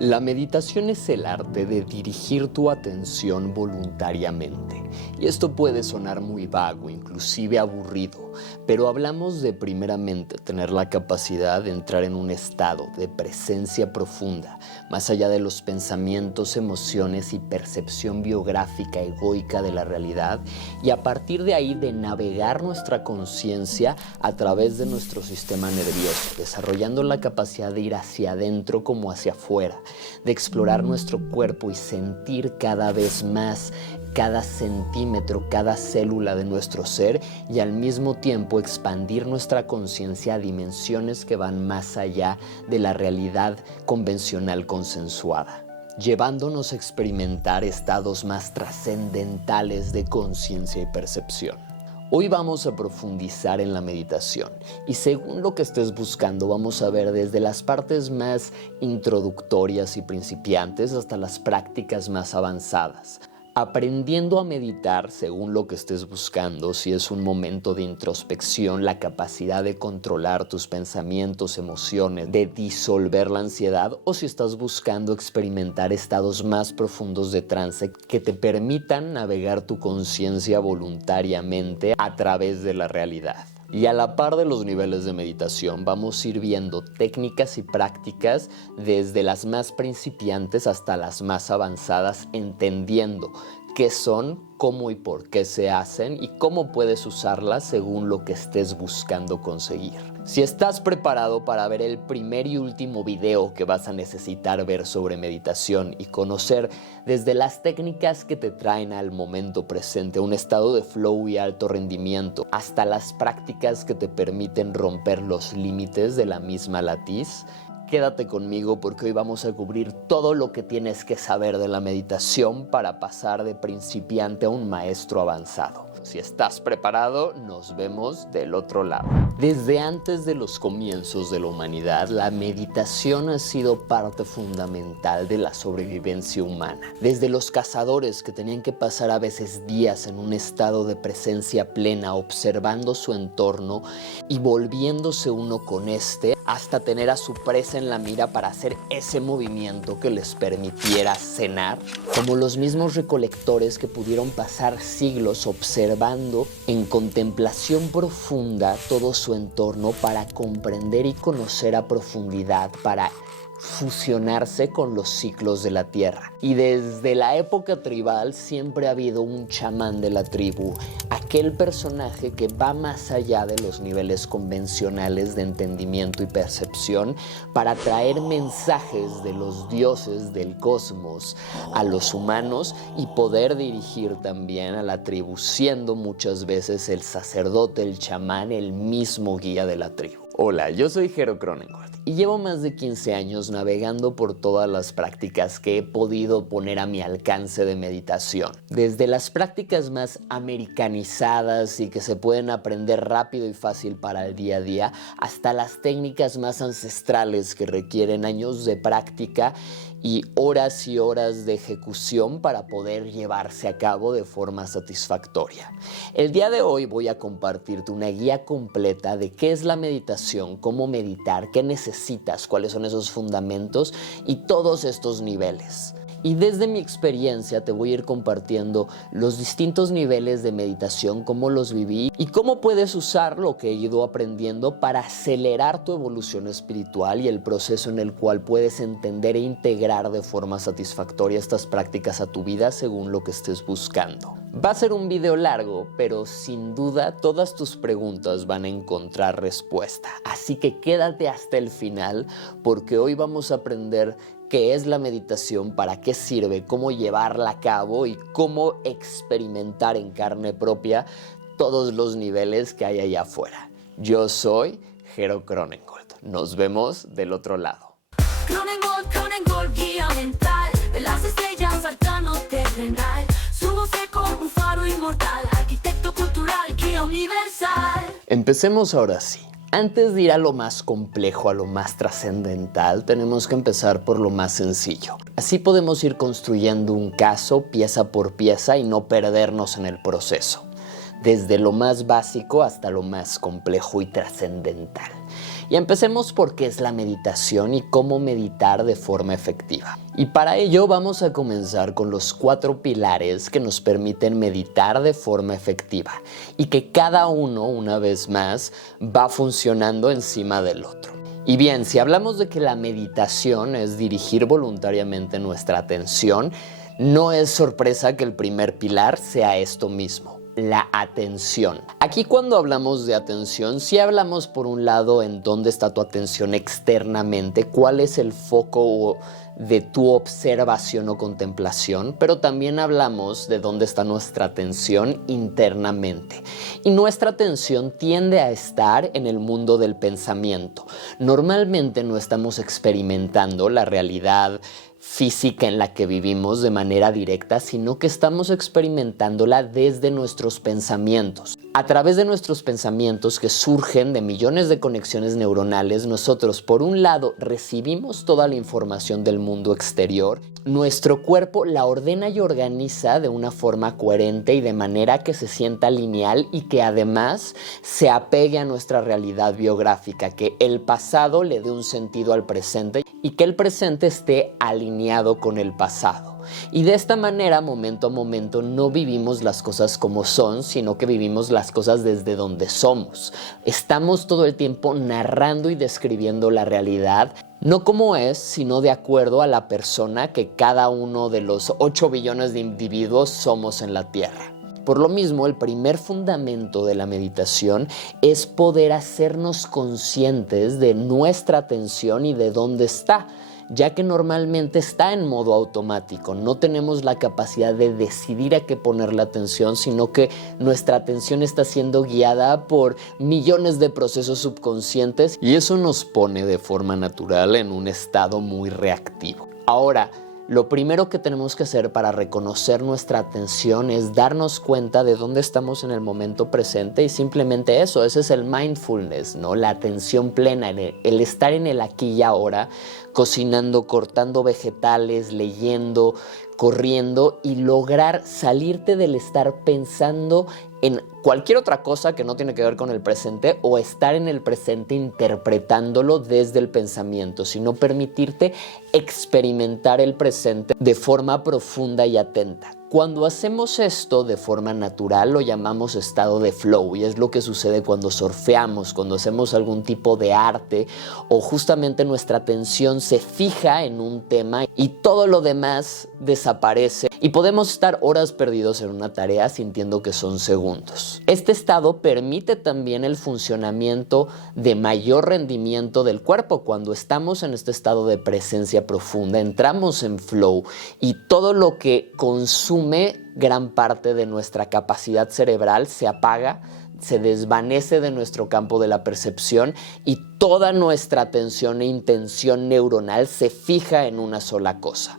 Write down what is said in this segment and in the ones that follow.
La meditación es el arte de dirigir tu atención voluntariamente. Y esto puede sonar muy vago, inclusive aburrido, pero hablamos de primeramente tener la capacidad de entrar en un estado de presencia profunda, más allá de los pensamientos, emociones y percepción biográfica egoica de la realidad, y a partir de ahí de navegar nuestra conciencia a través de nuestro sistema nervioso, desarrollando la capacidad de ir hacia adentro como hacia afuera, de explorar nuestro cuerpo y sentir cada vez más cada centímetro, cada célula de nuestro ser y al mismo tiempo expandir nuestra conciencia a dimensiones que van más allá de la realidad convencional consensuada, llevándonos a experimentar estados más trascendentales de conciencia y percepción. Hoy vamos a profundizar en la meditación y según lo que estés buscando vamos a ver desde las partes más introductorias y principiantes hasta las prácticas más avanzadas. Aprendiendo a meditar según lo que estés buscando, si es un momento de introspección, la capacidad de controlar tus pensamientos, emociones, de disolver la ansiedad, o si estás buscando experimentar estados más profundos de trance que te permitan navegar tu conciencia voluntariamente a través de la realidad. Y a la par de los niveles de meditación vamos a ir viendo técnicas y prácticas desde las más principiantes hasta las más avanzadas, entendiendo qué son, cómo y por qué se hacen y cómo puedes usarlas según lo que estés buscando conseguir. Si estás preparado para ver el primer y último video que vas a necesitar ver sobre meditación y conocer desde las técnicas que te traen al momento presente a un estado de flow y alto rendimiento, hasta las prácticas que te permiten romper los límites de la misma latiz, quédate conmigo porque hoy vamos a cubrir todo lo que tienes que saber de la meditación para pasar de principiante a un maestro avanzado. Si estás preparado, nos vemos del otro lado. Desde antes de los comienzos de la humanidad, la meditación ha sido parte fundamental de la sobrevivencia humana. Desde los cazadores que tenían que pasar a veces días en un estado de presencia plena, observando su entorno y volviéndose uno con este, hasta tener a su presa en la mira para hacer ese movimiento que les permitiera cenar, como los mismos recolectores que pudieron pasar siglos observando en contemplación profunda todo su entorno para comprender y conocer a profundidad, para fusionarse con los ciclos de la tierra. Y desde la época tribal siempre ha habido un chamán de la tribu, aquel personaje que va más allá de los niveles convencionales de entendimiento y percepción para traer mensajes de los dioses del cosmos a los humanos y poder dirigir también a la tribu, siendo muchas veces el sacerdote, el chamán, el mismo guía de la tribu. Hola, yo soy Jero Cronengold y llevo más de 15 años navegando por todas las prácticas que he podido poner a mi alcance de meditación. Desde las prácticas más americanizadas y que se pueden aprender rápido y fácil para el día a día, hasta las técnicas más ancestrales que requieren años de práctica y horas de ejecución para poder llevarse a cabo de forma satisfactoria. El día de hoy voy a compartirte una guía completa de qué es la meditación, cómo meditar, qué necesitas, cuáles son esos fundamentos y todos estos niveles. Y desde mi experiencia te voy a ir compartiendo los distintos niveles de meditación, cómo los viví y cómo puedes usar lo que he ido aprendiendo para acelerar tu evolución espiritual y el proceso en el cual puedes entender e integrar de forma satisfactoria estas prácticas a tu vida según lo que estés buscando. Va a ser un video largo, pero sin duda todas tus preguntas van a encontrar respuesta. Así que quédate hasta el final porque hoy vamos a aprender qué es la meditación, para qué sirve, cómo llevarla a cabo y cómo experimentar en carne propia todos los niveles que hay allá afuera. Yo soy Jero Cronengold. Nos vemos del otro lado. Cronengold, guía mental, de las estrellas al plano terrenal. Su voz como un faro inmortal, arquitecto cultural, guía universal. Empecemos ahora sí. Antes de ir a lo más complejo, a lo más trascendental, tenemos que empezar por lo más sencillo. Así podemos ir construyendo un caso pieza por pieza y no perdernos en el proceso, desde lo más básico hasta lo más complejo y trascendental. Y empecemos por qué es la meditación y cómo meditar de forma efectiva. Y para ello vamos a comenzar con los 4 pilares que nos permiten meditar de forma efectiva y que cada uno, una vez más, va funcionando encima del otro. Y bien, si hablamos de que la meditación es dirigir voluntariamente nuestra atención, no es sorpresa que el primer pilar sea esto mismo, la atención. Aquí cuando hablamos de atención, sí hablamos por un lado en dónde está tu atención externamente, cuál es el foco de tu observación o contemplación, pero también hablamos de dónde está nuestra atención internamente. Y nuestra atención tiende a estar en el mundo del pensamiento. Normalmente no estamos experimentando la realidad física en la que vivimos de manera directa, sino que estamos experimentándola desde nuestros pensamientos. A través de nuestros pensamientos que surgen de millones de conexiones neuronales, nosotros por un lado recibimos toda la información del mundo exterior, nuestro cuerpo la ordena y organiza de una forma coherente y de manera que se sienta lineal y que además se apegue a nuestra realidad biográfica, que el pasado le dé un sentido al presente y que el presente esté alineado con el pasado. Y de esta manera, momento a momento, no vivimos las cosas como son, sino que vivimos las cosas desde donde somos. Estamos todo el tiempo narrando y describiendo la realidad, no como es, sino de acuerdo a la persona que cada uno de los 8 billones de individuos somos en la Tierra. Por lo mismo, el primer fundamento de la meditación es poder hacernos conscientes de nuestra atención y de dónde está, ya que normalmente está en modo automático. No tenemos la capacidad de decidir a qué ponerle atención, sino que nuestra atención está siendo guiada por millones de procesos subconscientes y eso nos pone de forma natural en un estado muy reactivo. Ahora, lo primero que tenemos que hacer para reconocer nuestra atención es darnos cuenta de dónde estamos en el momento presente y simplemente eso, ese es el mindfulness, ¿no? La atención plena, el estar en el aquí y ahora, cocinando, cortando vegetales, leyendo, corriendo y lograr salirte del estar pensando en cualquier otra cosa que no tiene que ver con el presente o estar en el presente interpretándolo desde el pensamiento, sino permitirte experimentar el presente de forma profunda y atenta. Cuando hacemos esto de forma natural lo llamamos estado de flow y es lo que sucede cuando surfeamos, cuando hacemos algún tipo de arte o justamente nuestra atención se fija en un tema y todo lo demás desaparece y podemos estar horas perdidos en una tarea sintiendo que son segundos. Este estado permite también el funcionamiento de mayor rendimiento del cuerpo. Cuando estamos en este estado de presencia profunda, entramos en flow y todo lo que consume gran parte de nuestra capacidad cerebral se apaga, se desvanece de nuestro campo de la percepción y toda nuestra atención e intención neuronal se fija en una sola cosa.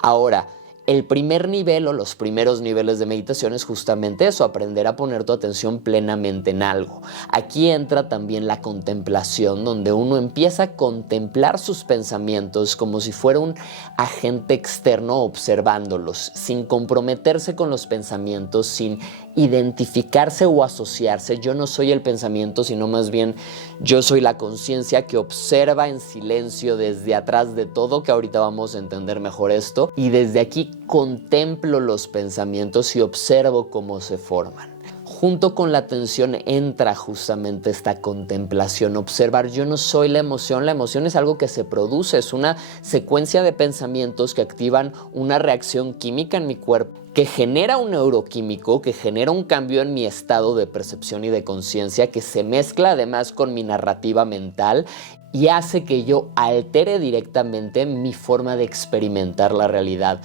Ahora, el primer nivel o los primeros niveles de meditación es justamente eso, aprender a poner tu atención plenamente en algo. Aquí entra también la contemplación, donde uno empieza a contemplar sus pensamientos como si fuera un agente externo observándolos, sin comprometerse con los pensamientos, sin identificarse o asociarse. Yo no soy el pensamiento, sino más bien yo soy la conciencia que observa en silencio desde atrás de todo, que ahorita vamos a entender mejor esto, y desde aquí contemplo los pensamientos y observo cómo se forman. Junto con la atención entra justamente esta contemplación, observar. Yo no soy la emoción es algo que se produce, es una secuencia de pensamientos que activan una reacción química en mi cuerpo, que genera un neuroquímico, que genera un cambio en mi estado de percepción y de conciencia, que se mezcla además con mi narrativa mental y hace que yo altere directamente mi forma de experimentar la realidad,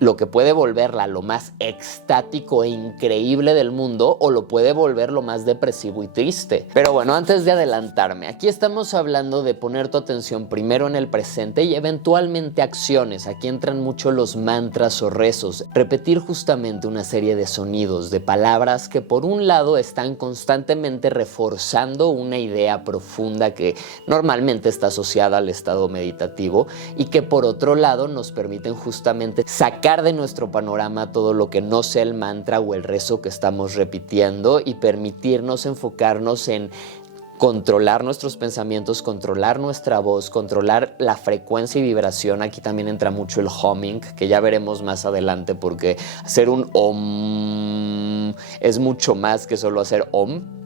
lo que puede volverla lo más extático e increíble del mundo o lo puede volver lo más depresivo y triste. Pero bueno, antes de adelantarme, aquí estamos hablando de poner tu atención primero en el presente y eventualmente acciones. Aquí entran mucho los mantras o rezos, repetir justamente una serie de sonidos, de palabras que por un lado están constantemente reforzando una idea profunda que normalmente está asociada al estado meditativo y que por otro lado nos permiten justamente sacar de nuestro panorama todo lo que no sea el mantra o el rezo que estamos repitiendo y permitirnos enfocarnos en controlar nuestros pensamientos, controlar nuestra voz, controlar la frecuencia y vibración. Aquí también entra mucho el humming, que ya veremos más adelante, porque hacer un om es mucho más que solo hacer om.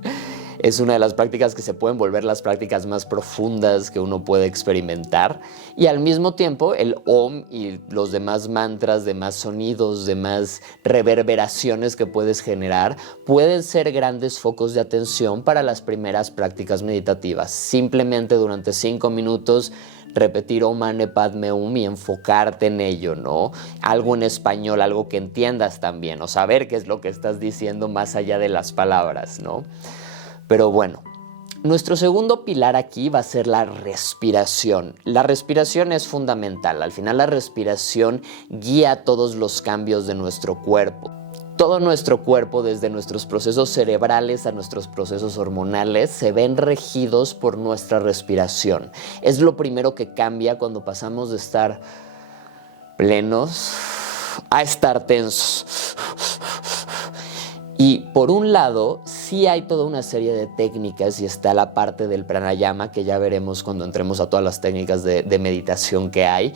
Es una de las prácticas que se pueden volver las prácticas más profundas que uno puede experimentar. Y al mismo tiempo, el Om y los demás mantras, demás sonidos, demás reverberaciones que puedes generar, pueden ser grandes focos de atención para las primeras prácticas meditativas. Simplemente durante 5 minutos repetir Om Mane Padme Hum y enfocarte en ello, ¿no? Algo en español, algo que entiendas también, o saber qué es lo que estás diciendo más allá de las palabras, ¿no? Pero bueno, nuestro segundo pilar aquí va a ser la respiración. La respiración es fundamental. Al final la respiración guía todos los cambios de nuestro cuerpo. Todo nuestro cuerpo, desde nuestros procesos cerebrales a nuestros procesos hormonales, se ven regidos por nuestra respiración. Es lo primero que cambia cuando pasamos de estar plenos a estar tensos. Y por un lado, sí hay toda una serie de técnicas y está la parte del pranayama, que ya veremos cuando entremos a todas las técnicas de meditación que hay,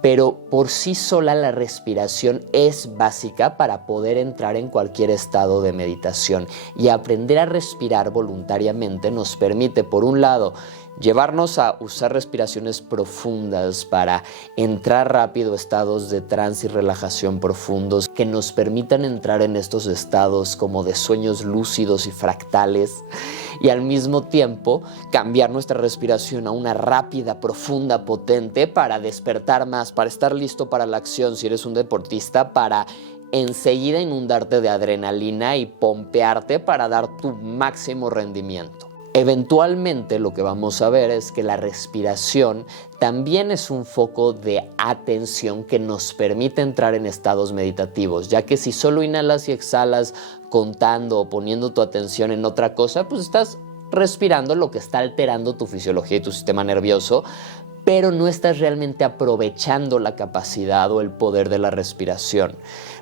pero por sí sola la respiración es básica para poder entrar en cualquier estado de meditación. Y aprender a respirar voluntariamente nos permite, por un lado, llevarnos a usar respiraciones profundas para entrar rápido a estados de trance y relajación profundos que nos permitan entrar en estos estados como de sueños lúcidos y fractales, y al mismo tiempo cambiar nuestra respiración a una rápida, profunda, potente para despertar más, para estar listo para la acción si eres un deportista, para enseguida inundarte de adrenalina y pompearte para dar tu máximo rendimiento. Eventualmente lo que vamos a ver es que la respiración también es un foco de atención que nos permite entrar en estados meditativos, ya que si solo inhalas y exhalas contando o poniendo tu atención en otra cosa, pues estás respirando, lo que está alterando tu fisiología y tu sistema nervioso, pero no estás realmente aprovechando la capacidad o el poder de la respiración.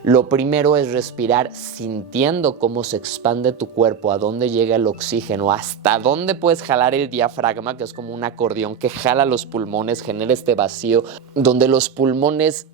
Lo primero es respirar sintiendo cómo se expande tu cuerpo, a dónde llega el oxígeno, hasta dónde puedes jalar el diafragma, que es como un acordeón que jala los pulmones, genera este vacío, donde los pulmones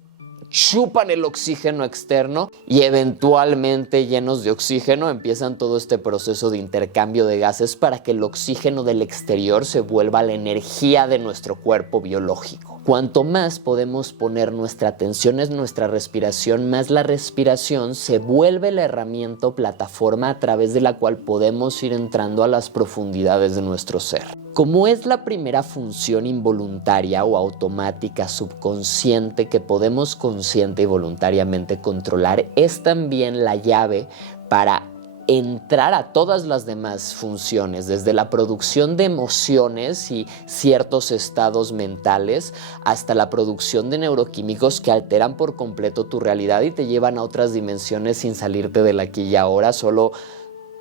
chupan el oxígeno externo y eventualmente, llenos de oxígeno, empiezan todo este proceso de intercambio de gases para que el oxígeno del exterior se vuelva la energía de nuestro cuerpo biológico. Cuanto más podemos poner nuestra atención en nuestra respiración, más la respiración se vuelve la herramienta o plataforma a través de la cual podemos ir entrando a las profundidades de nuestro ser. Como es la primera función involuntaria o automática subconsciente que podemos consciente y voluntariamente controlar, es también la llave para entrar a todas las demás funciones, desde la producción de emociones y ciertos estados mentales hasta la producción de neuroquímicos que alteran por completo tu realidad y te llevan a otras dimensiones sin salirte del aquí y ahora, solo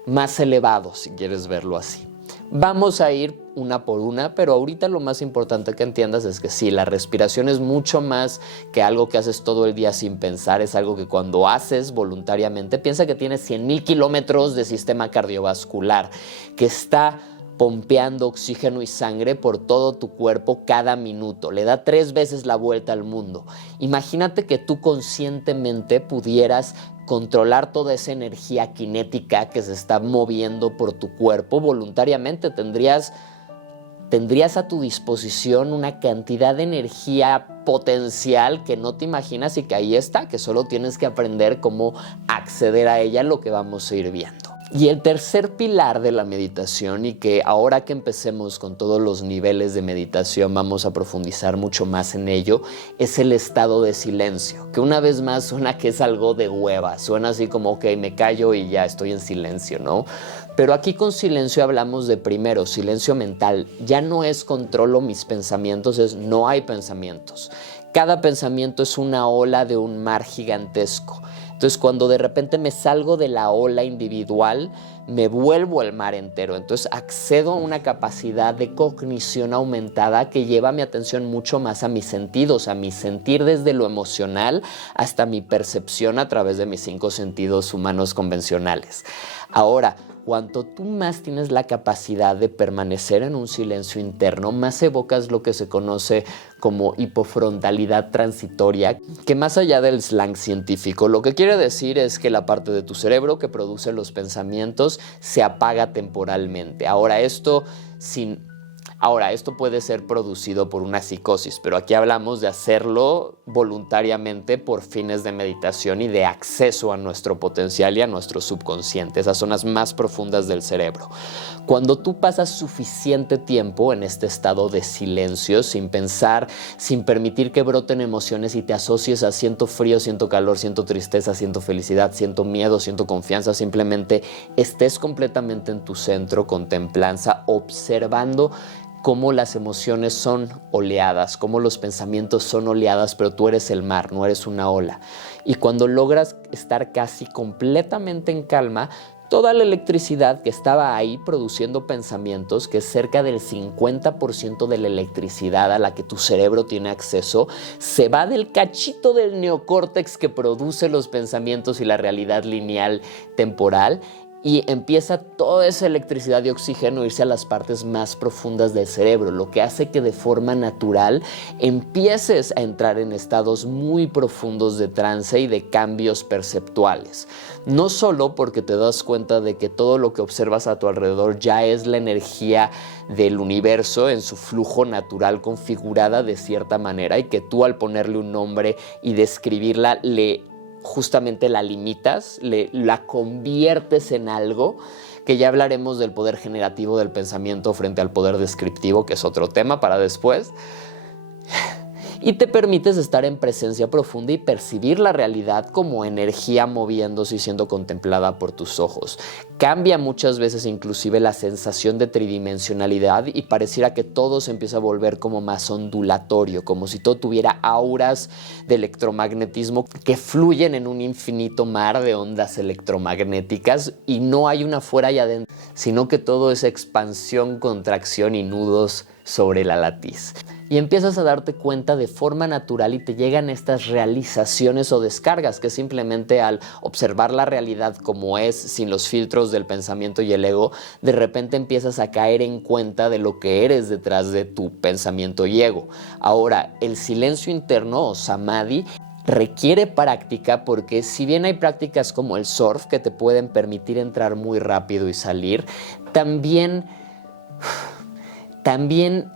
más elevados, si quieres verlo así. Vamos a ir una por una, pero ahorita lo más importante que entiendas es que sí, la respiración es mucho más que algo que haces todo el día sin pensar, es algo que cuando haces voluntariamente, piensa que tienes 100,000 kilómetros de sistema cardiovascular que está pompeando oxígeno y sangre por todo tu cuerpo cada minuto. Le da 3 veces la vuelta al mundo. Imagínate que tú conscientemente pudieras controlar toda esa energía cinética que se está moviendo por tu cuerpo voluntariamente. Tendrías a tu disposición una cantidad de energía potencial que no te imaginas y que ahí está, que solo tienes que aprender cómo acceder a ella, lo que vamos a ir viendo. Y el tercer pilar de la meditación, y que ahora que empecemos con todos los niveles de meditación vamos a profundizar mucho más en ello, es el estado de silencio, que una vez más suena que es algo de hueva, suena así como ok, me callo y ya estoy en silencio, ¿no? Pero aquí con silencio hablamos de primero, silencio mental. Ya no es controlo mis pensamientos, es no hay pensamientos. Cada pensamiento es una ola de un mar gigantesco. Entonces, cuando de repente me salgo de la ola individual, me vuelvo el mar entero. Entonces accedo a una capacidad de cognición aumentada que lleva mi atención mucho más a mis sentidos, a mi sentir desde lo emocional hasta mi percepción a través de mis 5 sentidos humanos convencionales. Ahora, cuanto tú más tienes la capacidad de permanecer en un silencio interno, más evocas lo que se conoce como hipofrontalidad transitoria, que más allá del slang científico, lo que quiere decir es que la parte de tu cerebro que produce los pensamientos se apaga temporalmente. Ahora, esto puede ser producido por una psicosis, pero aquí hablamos de hacerlo voluntariamente por fines de meditación y de acceso a nuestro potencial y a nuestro subconsciente, esas zonas más profundas del cerebro. Cuando tú pasas suficiente tiempo en este estado de silencio, sin pensar, sin permitir que broten emociones y te asocies a siento frío, siento calor, siento tristeza, siento felicidad, siento miedo, siento confianza, simplemente estés completamente en tu centro con templanza, observando cómo las emociones son oleadas, cómo los pensamientos son oleadas, pero tú eres el mar, no eres una ola. Y cuando logras estar casi completamente en calma, toda la electricidad que estaba ahí produciendo pensamientos, que es cerca del 50% de la electricidad a la que tu cerebro tiene acceso, se va del cachito del neocórtex que produce los pensamientos y la realidad lineal temporal, y empieza toda esa electricidad y oxígeno a irse a las partes más profundas del cerebro, lo que hace que de forma natural empieces a entrar en estados muy profundos de trance y de cambios perceptuales. No solo porque te das cuenta de que todo lo que observas a tu alrededor ya es la energía del universo en su flujo natural configurada de cierta manera, y que tú al ponerle un nombre y describirla justamente la limitas, la conviertes en algo, que ya hablaremos del poder generativo del pensamiento frente al poder descriptivo, que es otro tema para después. Y te permites estar en presencia profunda y percibir la realidad como energía moviéndose y siendo contemplada por tus ojos. Cambia muchas veces inclusive la sensación de tridimensionalidad y pareciera que todo se empieza a volver como más ondulatorio, como si todo tuviera auras de electromagnetismo que fluyen en un infinito mar de ondas electromagnéticas, y no hay una afuera y adentro, sino que todo es expansión, contracción y nudos sobre la latiz. Y empiezas a darte cuenta de forma natural y te llegan estas realizaciones o descargas que simplemente al observar la realidad como es, sin los filtros del pensamiento y el ego, de repente empiezas a caer en cuenta de lo que eres detrás de tu pensamiento y ego. Ahora, el silencio interno o samadhi requiere práctica, porque si bien hay prácticas como el surf que te pueden permitir entrar muy rápido y salir, también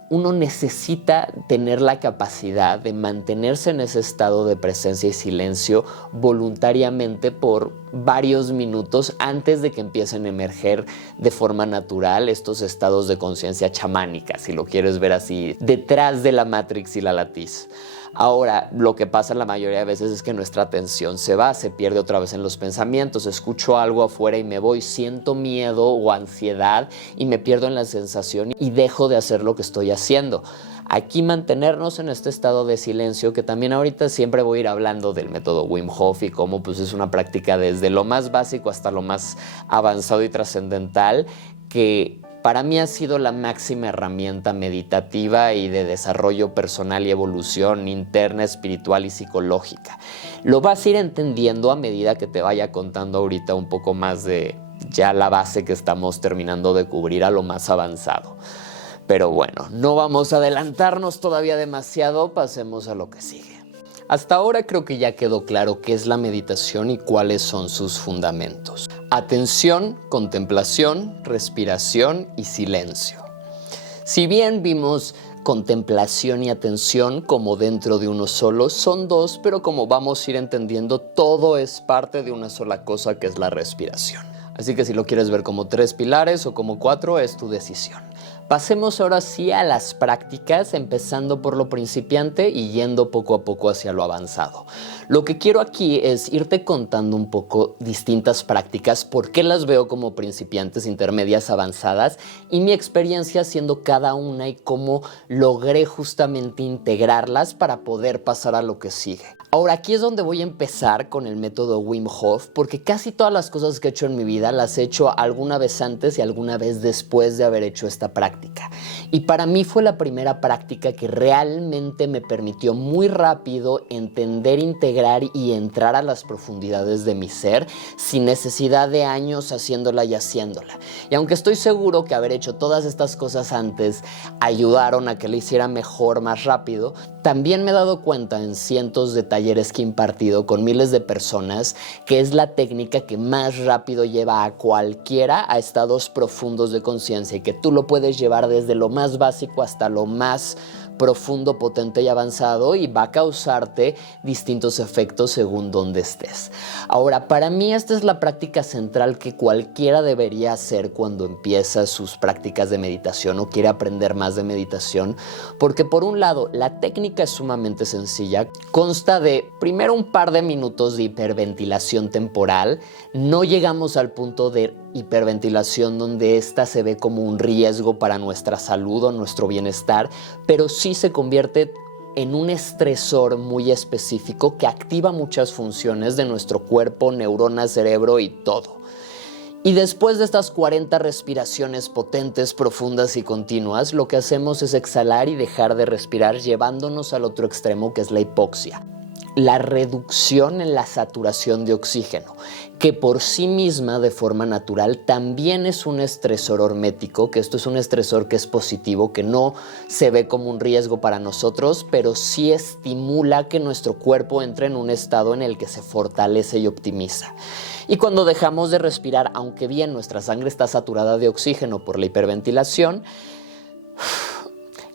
uno necesita tener la capacidad de mantenerse en ese estado de presencia y silencio voluntariamente por varios minutos antes de que empiecen a emerger de forma natural estos estados de conciencia chamánica, si lo quieres ver así, detrás de la Matrix y la latiz. Ahora, lo que pasa la mayoría de veces es que nuestra atención se pierde otra vez en los pensamientos. Escucho algo afuera y me voy, siento miedo o ansiedad y me pierdo en la sensación y dejo de hacer lo que estoy haciendo. Aquí mantenernos en este estado de silencio, que también ahorita siempre voy a ir hablando del método Wim Hof y cómo pues es una práctica desde lo más básico hasta lo más avanzado y trascendental, que para mí ha sido la máxima herramienta meditativa y de desarrollo personal y evolución interna, espiritual y psicológica. Lo vas a ir entendiendo a medida que te vaya contando ahorita un poco más de ya la base que estamos terminando de cubrir a lo más avanzado. Pero bueno, no vamos a adelantarnos todavía demasiado, pasemos a lo que sigue. Hasta ahora creo que ya quedó claro qué es la meditación y cuáles son sus fundamentos. Atención, contemplación, respiración y silencio. Si bien vimos contemplación y atención como dentro de uno solo, son dos, pero como vamos a ir entendiendo, todo es parte de una sola cosa, que es la respiración. Así que si lo quieres ver como 3 pilares o como 4, es tu decisión. Pasemos ahora sí a las prácticas, empezando por lo principiante y yendo poco a poco hacia lo avanzado. Lo que quiero aquí es irte contando un poco distintas prácticas, por qué las veo como principiantes, intermedias, avanzadas, y mi experiencia haciendo cada una y cómo logré justamente integrarlas para poder pasar a lo que sigue. Ahora, aquí es donde voy a empezar con el método Wim Hof, porque casi todas las cosas que he hecho en mi vida las he hecho alguna vez antes y alguna vez después de haber hecho esta práctica. Y para mí fue la primera práctica que realmente me permitió muy rápido entender, integrar y entrar a las profundidades de mi ser sin necesidad de años haciéndola y haciéndola. Y aunque estoy seguro que haber hecho todas estas cosas antes ayudaron a que la hiciera mejor, más rápido, también me he dado cuenta en cientos de talleres que he impartido con miles de personas que es la técnica que más rápido lleva a cualquiera a estados profundos de conciencia y que tú lo puedes llevar desde lo más básico hasta lo más profundo, potente y avanzado y va a causarte distintos efectos según donde estés. Ahora, para mí esta es la práctica central que cualquiera debería hacer cuando empieza sus prácticas de meditación o quiere aprender más de meditación, porque por un lado, la técnica es sumamente sencilla, consta de primero un par de minutos de hiperventilación temporal, no llegamos al punto de hiperventilación donde esta se ve como un riesgo para nuestra salud o nuestro bienestar, pero sí se convierte en un estresor muy específico que activa muchas funciones de nuestro cuerpo, neuronas, cerebro y todo. Y después de estas 40 respiraciones potentes, profundas y continuas, lo que hacemos es exhalar y dejar de respirar, llevándonos al otro extremo, que es la hipoxia. La reducción en la saturación de oxígeno, que por sí misma de forma natural también es un estresor hormético, que esto es un estresor que es positivo, que no se ve como un riesgo para nosotros, pero sí estimula que nuestro cuerpo entre en un estado en el que se fortalece y optimiza. Y cuando dejamos de respirar, aunque bien nuestra sangre está saturada de oxígeno por la hiperventilación,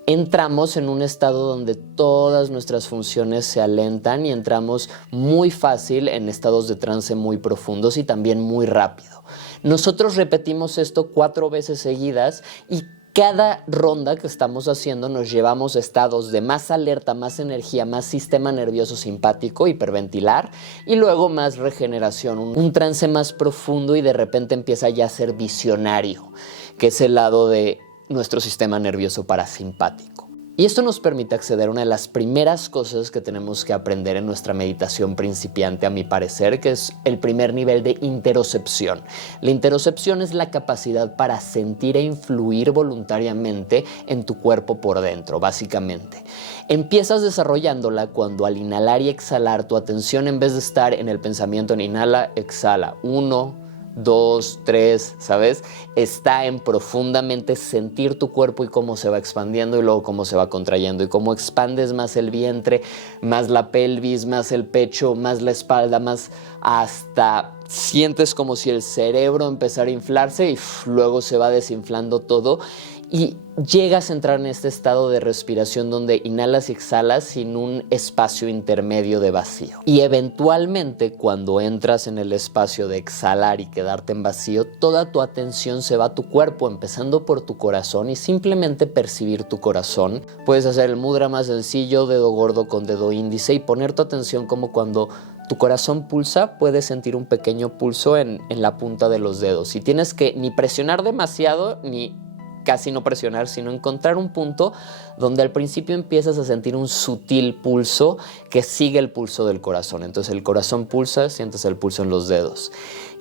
entramos en un estado donde todas nuestras funciones se alentan y entramos muy fácil en estados de trance muy profundos y también muy rápido. Nosotros repetimos esto 4 veces seguidas y cada ronda que estamos haciendo nos llevamos a estados de más alerta, más energía, más sistema nervioso simpático, hiperventilar, y luego más regeneración, un trance más profundo y de repente empieza ya a ser visionario, que es el lado de nuestro sistema nervioso parasimpático. Y esto nos permite acceder a una de las primeras cosas que tenemos que aprender en nuestra meditación principiante, a mi parecer, que es el primer nivel de interocepción. La interocepción es la capacidad para sentir e influir voluntariamente en tu cuerpo por dentro, básicamente. Empiezas desarrollándola cuando al inhalar y exhalar tu atención, en vez de estar en el pensamiento en inhala, exhala, 1, 2, 3, ¿sabes? Está en profundamente sentir tu cuerpo y cómo se va expandiendo y luego cómo se va contrayendo y cómo expandes más el vientre, más la pelvis, más el pecho, más la espalda, más hasta sientes como si el cerebro empezara a inflarse y luego se va desinflando todo y llegas a entrar en este estado de respiración donde inhalas y exhalas sin un espacio intermedio de vacío. Y eventualmente cuando entras en el espacio de exhalar y quedarte en vacío, toda tu atención se va a tu cuerpo, empezando por tu corazón y simplemente percibir tu corazón. Puedes hacer el mudra más sencillo, dedo gordo con dedo índice y poner tu atención como cuando tu corazón pulsa, puedes sentir un pequeño pulso en la punta de los dedos. Y tienes que ni presionar demasiado ni casi no presionar, sino encontrar un punto donde al principio empiezas a sentir un sutil pulso que sigue el pulso del corazón. Entonces el corazón pulsa, sientes el pulso en los dedos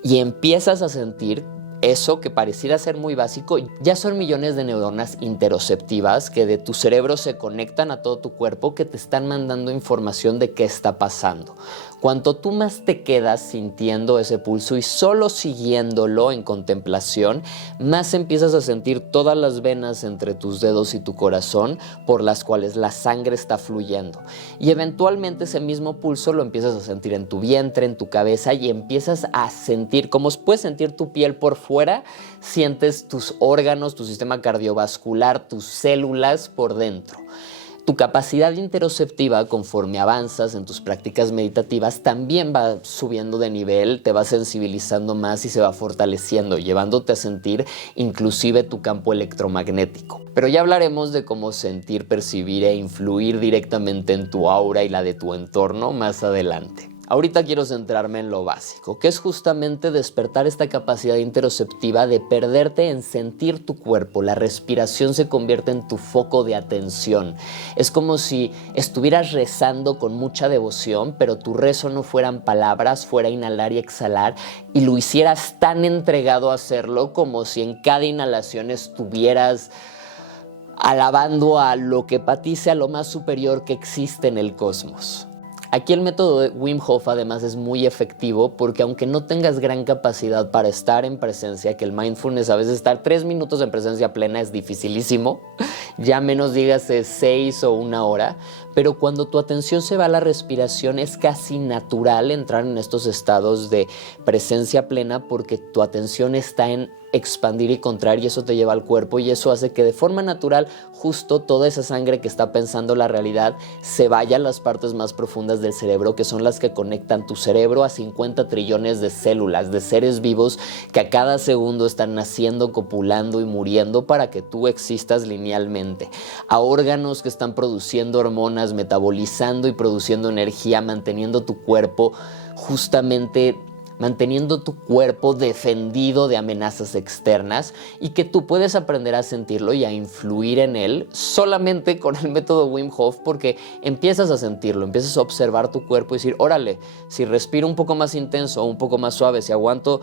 y empiezas a sentir eso que pareciera ser muy básico. Ya son millones de neuronas interoceptivas que de tu cerebro se conectan a todo tu cuerpo, que te están mandando información de qué está pasando. Cuanto tú más te quedas sintiendo ese pulso y solo siguiéndolo en contemplación, más empiezas a sentir todas las venas entre tus dedos y tu corazón por las cuales la sangre está fluyendo. Y eventualmente ese mismo pulso lo empiezas a sentir en tu vientre, en tu cabeza y empiezas a sentir, como puedes sentir tu piel por fuera, sientes tus órganos, tu sistema cardiovascular, tus células por dentro. Tu capacidad interoceptiva, conforme avanzas en tus prácticas meditativas, también va subiendo de nivel, te va sensibilizando más y se va fortaleciendo, llevándote a sentir inclusive tu campo electromagnético. Pero ya hablaremos de cómo sentir, percibir e influir directamente en tu aura y la de tu entorno más adelante. Ahorita quiero centrarme en lo básico, que es justamente despertar esta capacidad interoceptiva de perderte en sentir tu cuerpo. La respiración se convierte en tu foco de atención. Es como si estuvieras rezando con mucha devoción, pero tu rezo no fueran palabras, fuera inhalar y exhalar, y lo hicieras tan entregado a hacerlo como si en cada inhalación estuvieras alabando a lo que para ti sea lo más superior que existe en el cosmos. Aquí el método de Wim Hof además es muy efectivo porque aunque no tengas gran capacidad para estar en presencia, que el mindfulness a veces estar 3 minutos en presencia plena es dificilísimo, ya menos dígase 6 o 1 hora, pero cuando tu atención se va a la respiración es casi natural entrar en estos estados de presencia plena porque tu atención está en expandir y contraer y eso te lleva al cuerpo y eso hace que de forma natural justo toda esa sangre que está pensando la realidad se vaya a las partes más profundas del cerebro, que son las que conectan tu cerebro a 50 trillones de células, de seres vivos que a cada segundo están naciendo, copulando y muriendo para que tú existas linealmente, a órganos que están produciendo hormonas, metabolizando y produciendo energía, manteniendo tu cuerpo justamente manteniendo tu cuerpo defendido de amenazas externas y que tú puedes aprender a sentirlo y a influir en él solamente con el método Wim Hof porque empiezas a sentirlo, empiezas a observar tu cuerpo y decir, órale, si respiro un poco más intenso o un poco más suave, si aguanto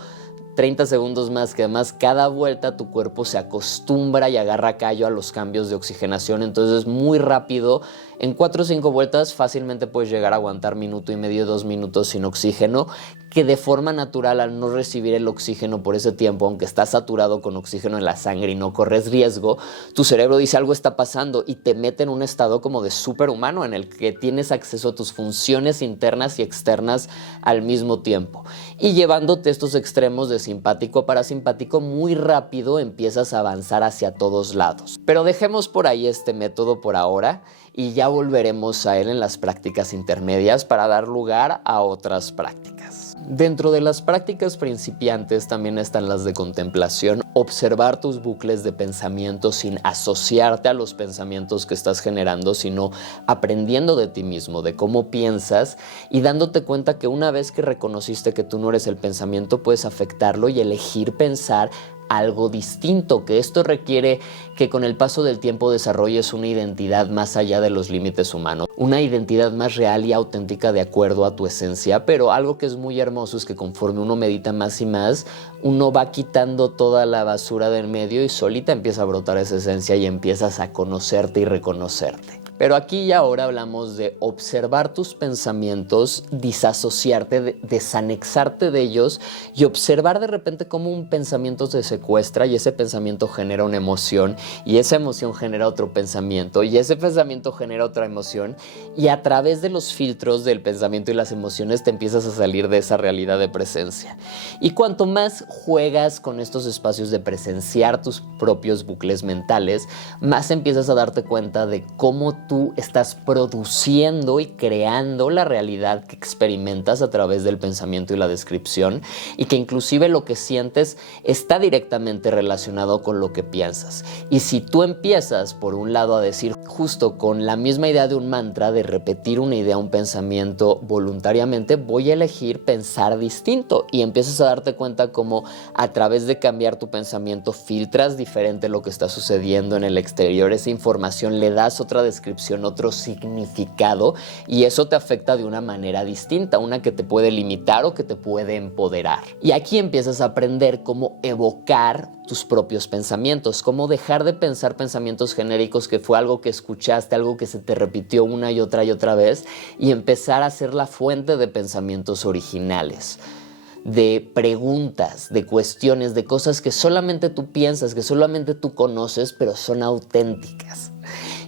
30 segundos más, que además cada vuelta tu cuerpo se acostumbra y agarra callo a los cambios de oxigenación, entonces muy rápido, en 4 o 5 vueltas fácilmente puedes llegar a aguantar 1 minuto y medio, 2 minutos sin oxígeno, que de forma natural al no recibir el oxígeno por ese tiempo, aunque estás saturado con oxígeno en la sangre y no corres riesgo, tu cerebro dice algo está pasando y te mete en un estado como de superhumano en el que tienes acceso a tus funciones internas y externas al mismo tiempo. Y llevándote estos extremos de simpático a parasimpático, muy rápido empiezas a avanzar hacia todos lados. Pero dejemos por ahí este método por ahora y ya volveremos a él en las prácticas intermedias para dar lugar a otras prácticas. Dentro de las prácticas principiantes también están las de contemplación, observar tus bucles de pensamiento sin asociarte a los pensamientos que estás generando, sino aprendiendo de ti mismo, de cómo piensas y dándote cuenta que una vez que reconociste que tú no eres el pensamiento, puedes afectarlo y elegir pensar algo distinto, que esto requiere que con el paso del tiempo desarrolles una identidad más allá de los límites humanos, una identidad más real y auténtica de acuerdo a tu esencia, pero algo que es muy hermoso es que conforme uno medita más y más, uno va quitando toda la basura del medio y solita empieza a brotar esa esencia y empiezas a conocerte y reconocerte. Pero aquí y ahora hablamos de observar tus pensamientos, disasociarte, desanexarte de ellos y observar de repente cómo un pensamiento se secuestra y ese pensamiento genera una emoción y esa emoción genera otro pensamiento y ese pensamiento genera otra emoción y a través de los filtros del pensamiento y las emociones te empiezas a salir de esa realidad de presencia. Y cuanto más juegas con estos espacios de presenciar tus propios bucles mentales, más empiezas a darte cuenta de cómo tú estás produciendo y creando la realidad que experimentas a través del pensamiento y la descripción y que inclusive lo que sientes está directamente relacionado con lo que piensas. Y si tú empiezas por un lado a decir justo con la misma idea de un mantra, de repetir una idea, un pensamiento voluntariamente, voy a elegir pensar distinto y empiezas a darte cuenta cómo a través de cambiar tu pensamiento filtras diferente lo que está sucediendo en el exterior, esa información le das otra descripción, otro significado y eso te afecta de una manera distinta, una que te puede limitar o que te puede empoderar. Y aquí empiezas a aprender cómo evocar tus propios pensamientos, cómo dejar de pensar pensamientos genéricos que fue algo que escuchaste, algo que se te repitió una y otra vez y empezar a ser la fuente de pensamientos originales, de preguntas, de cuestiones, de cosas que solamente tú piensas, que solamente tú conoces, pero son auténticas.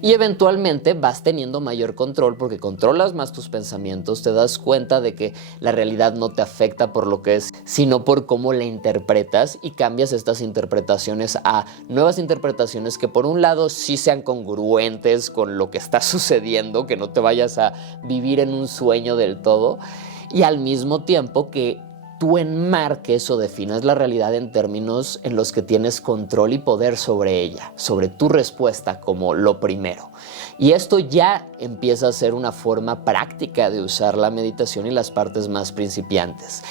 Y eventualmente vas teniendo mayor control porque controlas más tus pensamientos, te das cuenta de que la realidad no te afecta por lo que es, sino por cómo la interpretas y cambias estas interpretaciones a nuevas interpretaciones que por un lado sí sean congruentes con lo que está sucediendo, que no te vayas a vivir en un sueño del todo y al mismo tiempo que tú enmarques o definas la realidad en términos en los que tienes control y poder sobre ella, sobre tu respuesta como lo primero. Y esto ya empieza a ser una forma práctica de usar la meditación y las partes más principiantes.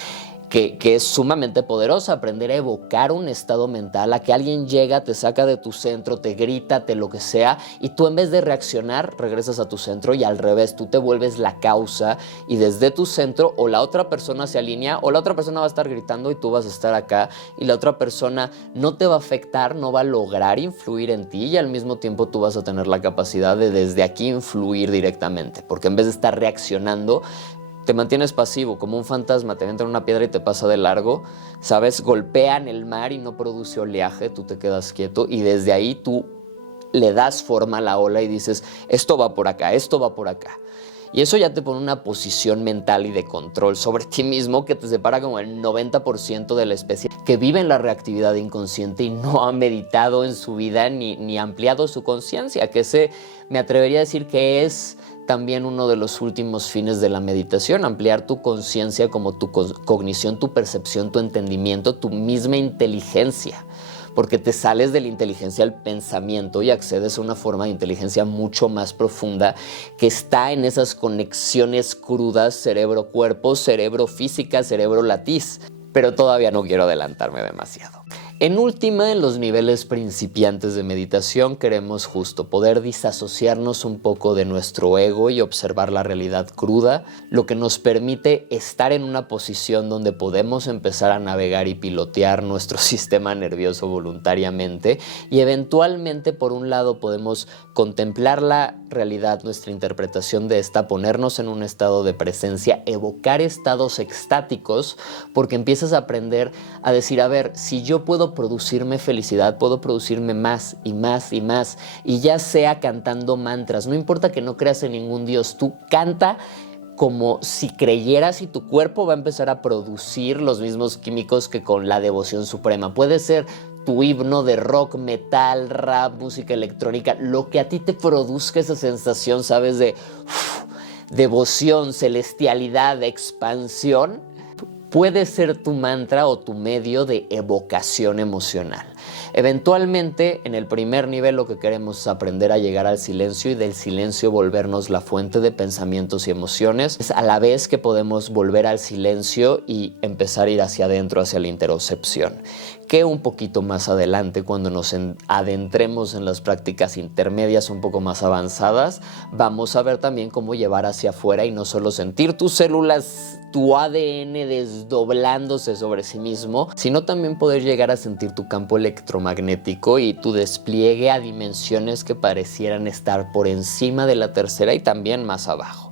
Que es sumamente poderosa, aprender a evocar un estado mental, a que alguien llega, te saca de tu centro, te grita, te lo que sea, y tú en vez de reaccionar, regresas a tu centro y al revés, tú te vuelves la causa y desde tu centro o la otra persona se alinea o la otra persona va a estar gritando y tú vas a estar acá y la otra persona no te va a afectar, no va a lograr influir en ti y al mismo tiempo tú vas a tener la capacidad de desde aquí influir directamente, porque en vez de estar reaccionando, te mantienes pasivo, como un fantasma, te entra una piedra y te pasa de largo, ¿sabes? Golpea en el mar y no produce oleaje, tú te quedas quieto y desde ahí tú le das forma a la ola y dices, esto va por acá, esto va por acá. Y eso ya te pone una posición mental y de control sobre ti mismo que te separa como el 90% de la especie que vive en la reactividad inconsciente y no ha meditado en su vida ni ampliado su conciencia, que ese me atrevería a decir que es también uno de los últimos fines de la meditación, ampliar tu conciencia como tu cognición, tu percepción, tu entendimiento, tu misma inteligencia, porque te sales de la inteligencia al pensamiento y accedes a una forma de inteligencia mucho más profunda que está en esas conexiones crudas cerebro-cuerpo, cerebro-física, cerebro-latiz. Pero todavía no quiero adelantarme demasiado. En última, en los niveles principiantes de meditación queremos justo poder disasociarnos un poco de nuestro ego y observar la realidad cruda, lo que nos permite estar en una posición donde podemos empezar a navegar y pilotear nuestro sistema nervioso voluntariamente y eventualmente por un lado podemos contemplar la realidad, nuestra interpretación de esta, ponernos en un estado de presencia, evocar estados extáticos, porque empiezas a aprender a decir, a ver, si yo puedo producirme felicidad, puedo producirme más y más y más, y ya sea cantando mantras, no importa que no creas en ningún dios, tú canta como si creyeras y tu cuerpo va a empezar a producir los mismos químicos que con la devoción suprema. Puede ser tu himno de rock, metal, rap, música electrónica, lo que a ti te produzca esa sensación, ¿sabes? De devoción, celestialidad, expansión, puede ser tu mantra o tu medio de evocación emocional. Eventualmente, en el primer nivel lo que queremos es aprender a llegar al silencio y del silencio volvernos la fuente de pensamientos y emociones. Es a la vez que podemos volver al silencio y empezar a ir hacia adentro, hacia la interocepción. Que un poquito más adelante, cuando nos adentremos en las prácticas intermedias un poco más avanzadas, vamos a ver también cómo llevar hacia afuera y no solo sentir tus células, tu ADN desdoblándose sobre sí mismo, sino también poder llegar a sentir tu campo electromagnético y tu despliegue a dimensiones que parecieran estar por encima de la tercera y también más abajo.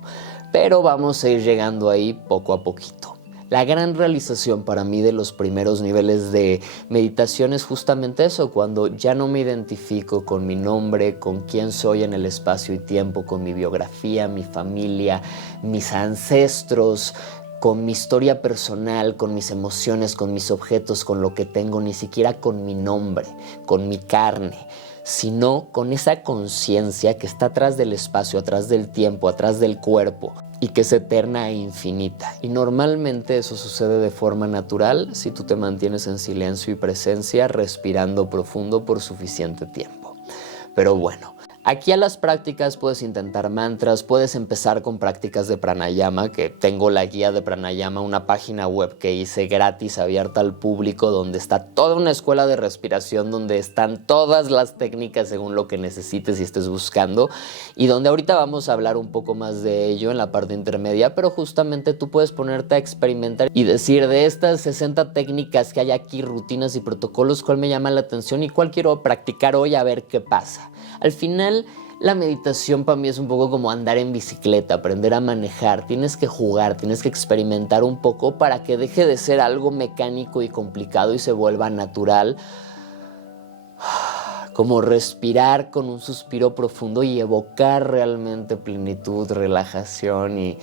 Pero vamos a ir llegando ahí poco a poquito. La gran realización para mí de los primeros niveles de meditación es justamente eso, cuando ya no me identifico con mi nombre, con quién soy en el espacio y tiempo, con mi biografía, mi familia, mis ancestros, con mi historia personal, con mis emociones, con mis objetos, con lo que tengo, ni siquiera con mi nombre, con mi carne, sino con esa conciencia que está atrás del espacio, atrás del tiempo, atrás del cuerpo y que es eterna e infinita. Y normalmente eso sucede de forma natural si tú te mantienes en silencio y presencia, respirando profundo por suficiente tiempo. Pero bueno, aquí a las prácticas puedes intentar mantras, puedes empezar con prácticas de pranayama, que tengo la guía de pranayama, una página web que hice gratis, abierta al público, donde está toda una escuela de respiración, donde están todas las técnicas según lo que necesites y estés buscando, y donde ahorita vamos a hablar un poco más de ello en la parte intermedia, pero justamente tú puedes ponerte a experimentar y decir de estas 60 técnicas que hay aquí, rutinas y protocolos, cuál me llama la atención y cuál quiero practicar hoy a ver qué pasa. Al final, la meditación para mí es un poco como andar en bicicleta, aprender a manejar. Tienes que jugar, tienes que experimentar un poco para que deje de ser algo mecánico y complicado y se vuelva natural. Como respirar con un suspiro profundo y evocar realmente plenitud, relajación y...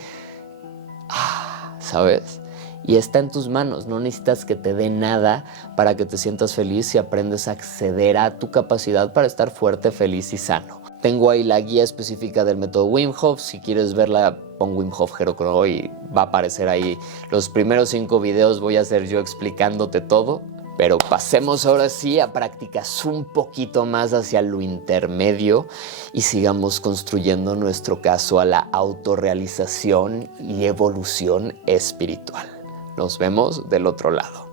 ¿sabes? Y está en tus manos, no necesitas que te dé nada para que te sientas feliz y aprendes a acceder a tu capacidad para estar fuerte, feliz y sano. Tengo ahí la guía específica del método Wim Hof, si quieres verla pon Wim Hof Hero y va a aparecer ahí. Los primeros 5 videos voy a hacer yo explicándote todo. Pero pasemos ahora sí a prácticas un poquito más hacia lo intermedio y sigamos construyendo nuestro caso a la autorrealización y evolución espiritual. Nos vemos del otro lado.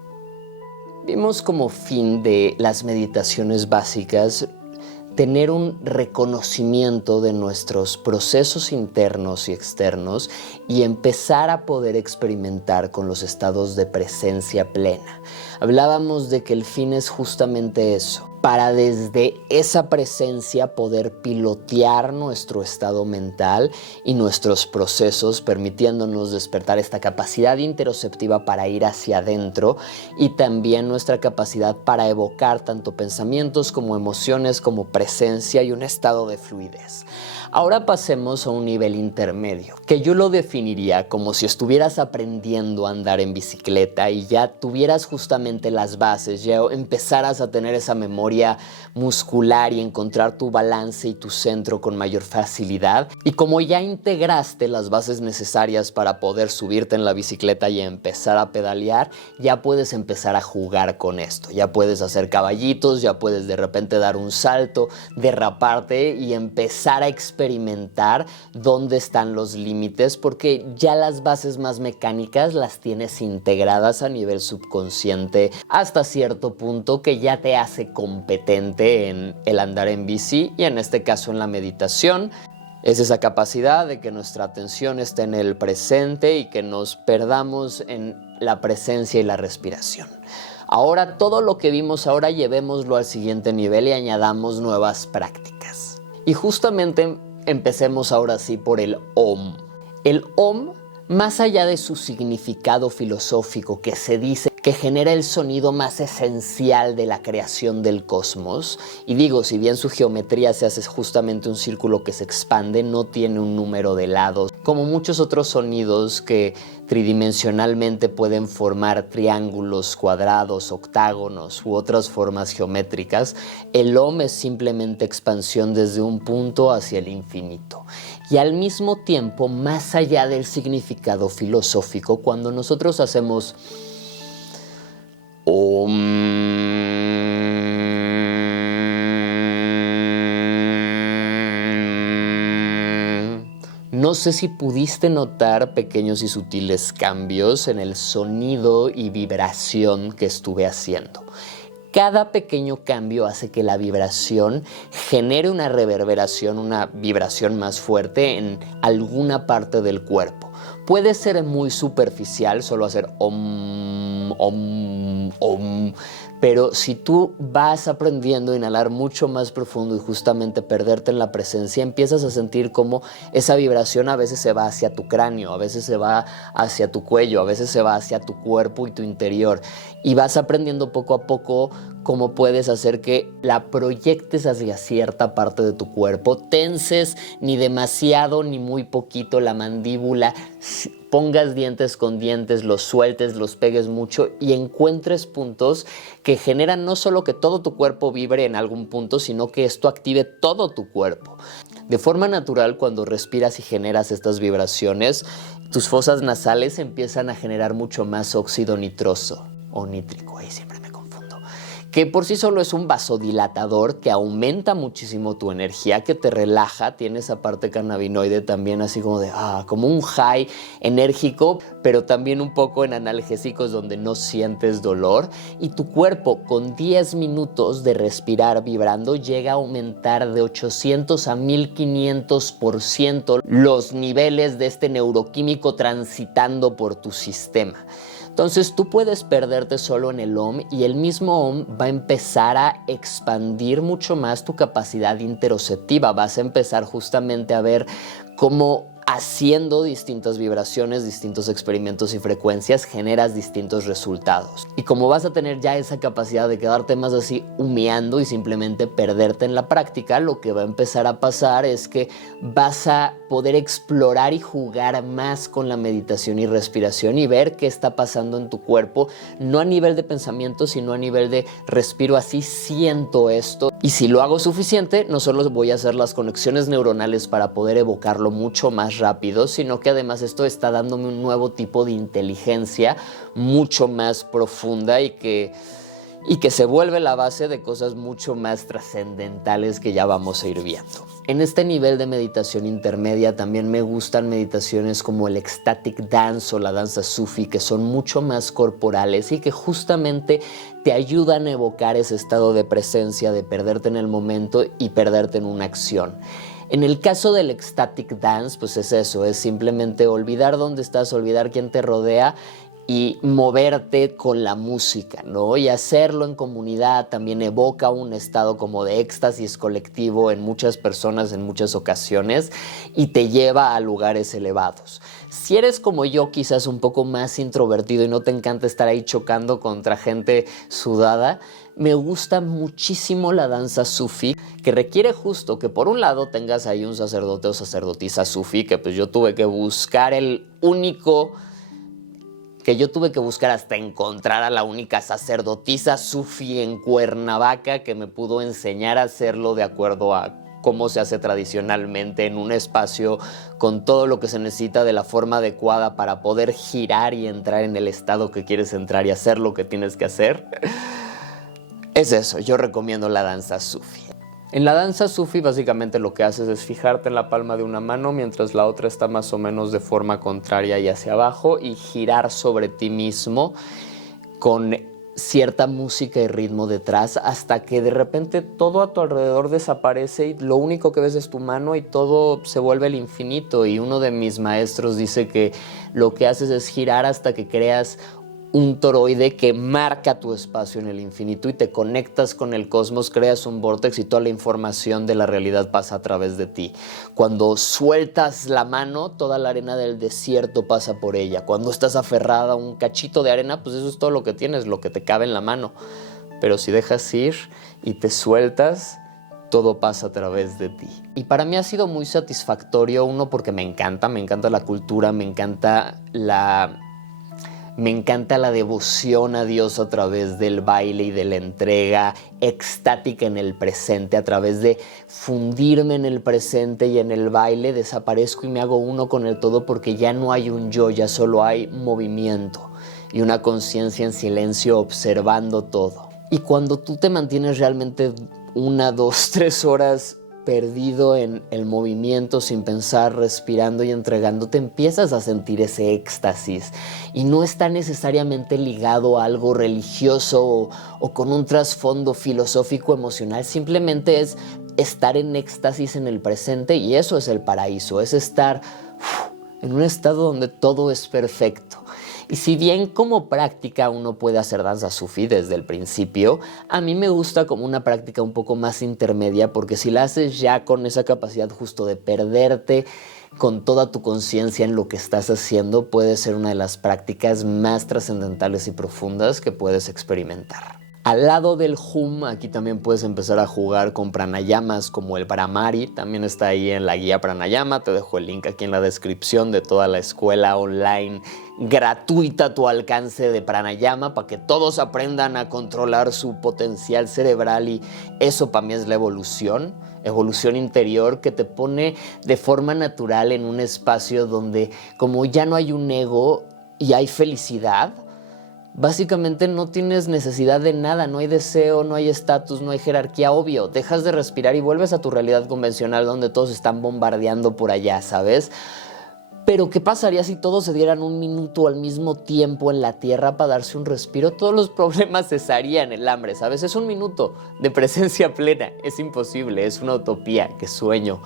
Vimos como fin de las meditaciones básicas tener un reconocimiento de nuestros procesos internos y externos y empezar a poder experimentar con los estados de presencia plena. Hablábamos de que el fin es justamente eso, para desde esa presencia poder pilotear nuestro estado mental y nuestros procesos, permitiéndonos despertar esta capacidad interoceptiva para ir hacia adentro y también nuestra capacidad para evocar tanto pensamientos como emociones como presencia y un estado de fluidez. Ahora pasemos a un nivel intermedio, que yo lo definiría como si estuvieras aprendiendo a andar en bicicleta y ya tuvieras justamente las bases, ya empezaras a tener esa memoria muscular y encontrar tu balance y tu centro con mayor facilidad. Y como ya integraste las bases necesarias para poder subirte en la bicicleta y empezar a pedalear, ya puedes empezar a jugar con esto. Ya puedes hacer caballitos, ya puedes de repente dar un salto, derraparte y empezar a experimentar dónde están los límites, porque ya las bases más mecánicas las tienes integradas a nivel subconsciente hasta cierto punto que ya te hace competente en el andar en bici y en este caso en la meditación. Es esa capacidad de que nuestra atención esté en el presente y que nos perdamos en la presencia y la respiración. Ahora todo lo que vimos ahora llevémoslo al siguiente nivel y añadamos nuevas prácticas. Y justamente empecemos ahora sí por el OM. El OM, más allá de su significado filosófico que se dice que genera el sonido más esencial de la creación del cosmos, y digo, si bien su geometría se hace justamente un círculo que se expande, no tiene un número de lados, como muchos otros sonidos que tridimensionalmente pueden formar triángulos, cuadrados, octágonos u otras formas geométricas, el OM es simplemente expansión desde un punto hacia el infinito. Y al mismo tiempo, más allá del significado filosófico, cuando nosotros hacemos OM, no sé si pudiste notar pequeños y sutiles cambios en el sonido y vibración que estuve haciendo. Cada pequeño cambio hace que la vibración genere una reverberación, una vibración más fuerte en alguna parte del cuerpo. Puede ser muy superficial, solo hacer om, om, om, pero si tú vas aprendiendo a inhalar mucho más profundo y justamente perderte en la presencia, empiezas a sentir cómo esa vibración a veces se va hacia tu cráneo, a veces se va hacia tu cuello, a veces se va hacia tu cuerpo y tu interior. Y vas aprendiendo poco a poco cómo puedes hacer que la proyectes hacia cierta parte de tu cuerpo, tenses ni demasiado ni muy poquito la mandíbula, pongas dientes con dientes, los sueltes, los pegues mucho y encuentres puntos que generan no solo que todo tu cuerpo vibre en algún punto, sino que esto active todo tu cuerpo. De forma natural, cuando respiras y generas estas vibraciones, tus fosas nasales empiezan a generar mucho más óxido nitroso o nítrico, ahí siempre me confundo, que por sí solo es un vasodilatador que aumenta muchísimo tu energía, que te relaja, tiene esa parte cannabinoide también así como de, como un high enérgico, pero también un poco en analgésicos donde no sientes dolor y tu cuerpo con 10 minutos de respirar vibrando llega a aumentar de 800 a 1500% los niveles de este neuroquímico transitando por tu sistema. Entonces tú puedes perderte solo en el OM y el mismo OM va a empezar a expandir mucho más tu capacidad interoceptiva. Vas a empezar justamente a ver cómo haciendo distintas vibraciones, distintos experimentos y frecuencias, generas distintos resultados. Y como vas a tener ya esa capacidad de quedarte más así humeando y simplemente perderte en la práctica, lo que va a empezar a pasar es que vas a poder explorar y jugar más con la meditación y respiración y ver qué está pasando en tu cuerpo, no a nivel de pensamiento, sino a nivel de respiro así, siento esto. Y si lo hago suficiente, no solo voy a hacer las conexiones neuronales para poder evocarlo mucho más rápido, sino que además esto está dándome un nuevo tipo de inteligencia mucho más profunda y que se vuelve la base de cosas mucho más trascendentales que ya vamos a ir viendo. En este nivel de meditación intermedia también me gustan meditaciones como el ecstatic dance o la danza sufi, que son mucho más corporales y que justamente te ayudan a evocar ese estado de presencia, de perderte en el momento y perderte en una acción. En el caso del ecstatic dance, pues es eso, es simplemente olvidar dónde estás, olvidar quién te rodea y moverte con la música, ¿no? Y hacerlo en comunidad también evoca un estado como de éxtasis colectivo en muchas personas en muchas ocasiones y te lleva a lugares elevados. Si eres como yo, quizás un poco más introvertido y no te encanta estar ahí chocando contra gente sudada, me gusta muchísimo la danza sufi, que requiere justo que por un lado tengas ahí un sacerdote o sacerdotisa sufi, que pues yo tuve que buscar hasta encontrar a la única sacerdotisa sufi en Cuernavaca que me pudo enseñar a hacerlo de acuerdo a cómo se hace tradicionalmente en un espacio con todo lo que se necesita de la forma adecuada para poder girar y entrar en el estado que quieres entrar y hacer lo que tienes que hacer. Es eso, yo recomiendo la danza sufi. En la danza sufi básicamente lo que haces es fijarte en la palma de una mano mientras la otra está más o menos de forma contraria y hacia abajo y girar sobre ti mismo con cierta música y ritmo detrás hasta que de repente todo a tu alrededor desaparece y lo único que ves es tu mano y todo se vuelve el infinito. Y uno de mis maestros dice que lo que haces es girar hasta que creas un toroide que marca tu espacio en el infinito y te conectas con el cosmos, creas un vórtex y toda la información de la realidad pasa a través de ti. Cuando sueltas la mano, toda la arena del desierto pasa por ella. Cuando estás aferrada a un cachito de arena, pues eso es todo lo que tienes, lo que te cabe en la mano. Pero si dejas ir y te sueltas, todo pasa a través de ti. Y para mí ha sido muy satisfactorio, uno, porque me encanta la cultura, me encanta la devoción a Dios a través del baile y de la entrega extática en el presente. A través de fundirme en el presente y en el baile desaparezco y me hago uno con el todo porque ya no hay un yo, ya solo hay movimiento y una conciencia en silencio observando todo. Y cuando tú te mantienes realmente 1, 2, 3 horas perdido en el movimiento, sin pensar, respirando y entregándote, empiezas a sentir ese éxtasis. Y no está necesariamente ligado a algo religioso o con un trasfondo filosófico emocional. Simplemente es estar en éxtasis en el presente y eso es el paraíso. Es estar en un estado donde todo es perfecto. Y si bien como práctica uno puede hacer danza sufi desde el principio, a mí me gusta como una práctica un poco más intermedia, porque si la haces ya con esa capacidad justo de perderte con toda tu conciencia en lo que estás haciendo, puede ser una de las prácticas más trascendentales y profundas que puedes experimentar. Al lado del hum, aquí también puedes empezar a jugar con pranayamas como el Bhramari, también está ahí en la guía Pranayama, te dejo el link aquí en la descripción de toda la escuela online gratuita a tu alcance de pranayama para que todos aprendan a controlar su potencial cerebral, y eso para mí es la evolución interior que te pone de forma natural en un espacio donde como ya no hay un ego y hay felicidad. Básicamente no tienes necesidad de nada, no hay deseo, no hay estatus, no hay jerarquía, obvio. Dejas de respirar y vuelves a tu realidad convencional donde todos están bombardeando por allá, ¿sabes? Pero ¿qué pasaría si todos se dieran 1 minuto al mismo tiempo en la Tierra para darse un respiro? Todos los problemas cesarían, el hambre, ¿sabes? Es 1 minuto de presencia plena, es imposible, es una utopía, qué sueño.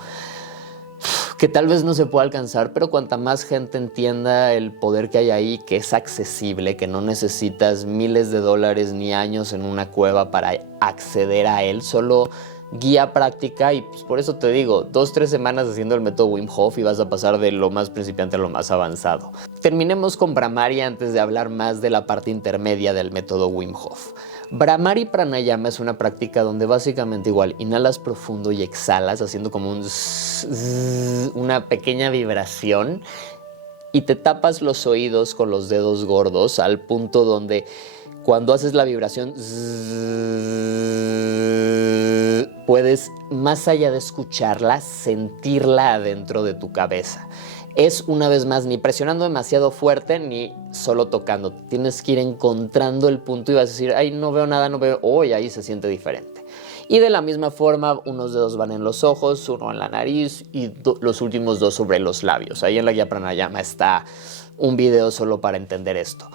Que tal vez no se pueda alcanzar, pero cuanta más gente entienda el poder que hay ahí, que es accesible, que no necesitas miles de dólares ni años en una cueva para acceder a él, solo guía práctica. Y pues por eso te digo, 2, 3 semanas haciendo el método Wim Hof y vas a pasar de lo más principiante a lo más avanzado. Terminemos con Bhramari antes de hablar más de la parte intermedia del método Wim Hof. Brahmari Pranayama es una práctica donde básicamente igual inhalas profundo y exhalas haciendo como una pequeña vibración y te tapas los oídos con los dedos gordos al punto donde cuando haces la vibración puedes, más allá de escucharla, sentirla adentro de tu cabeza. Es, una vez más, ni presionando demasiado fuerte ni solo tocando. Tienes que ir encontrando el punto y vas a decir, ay, no veo nada, no veo, y ahí se siente diferente. Y de la misma forma, unos dedos van en los ojos, uno en la nariz y los últimos dos sobre los labios. Ahí en la guía Pranayama está un video solo para entender esto.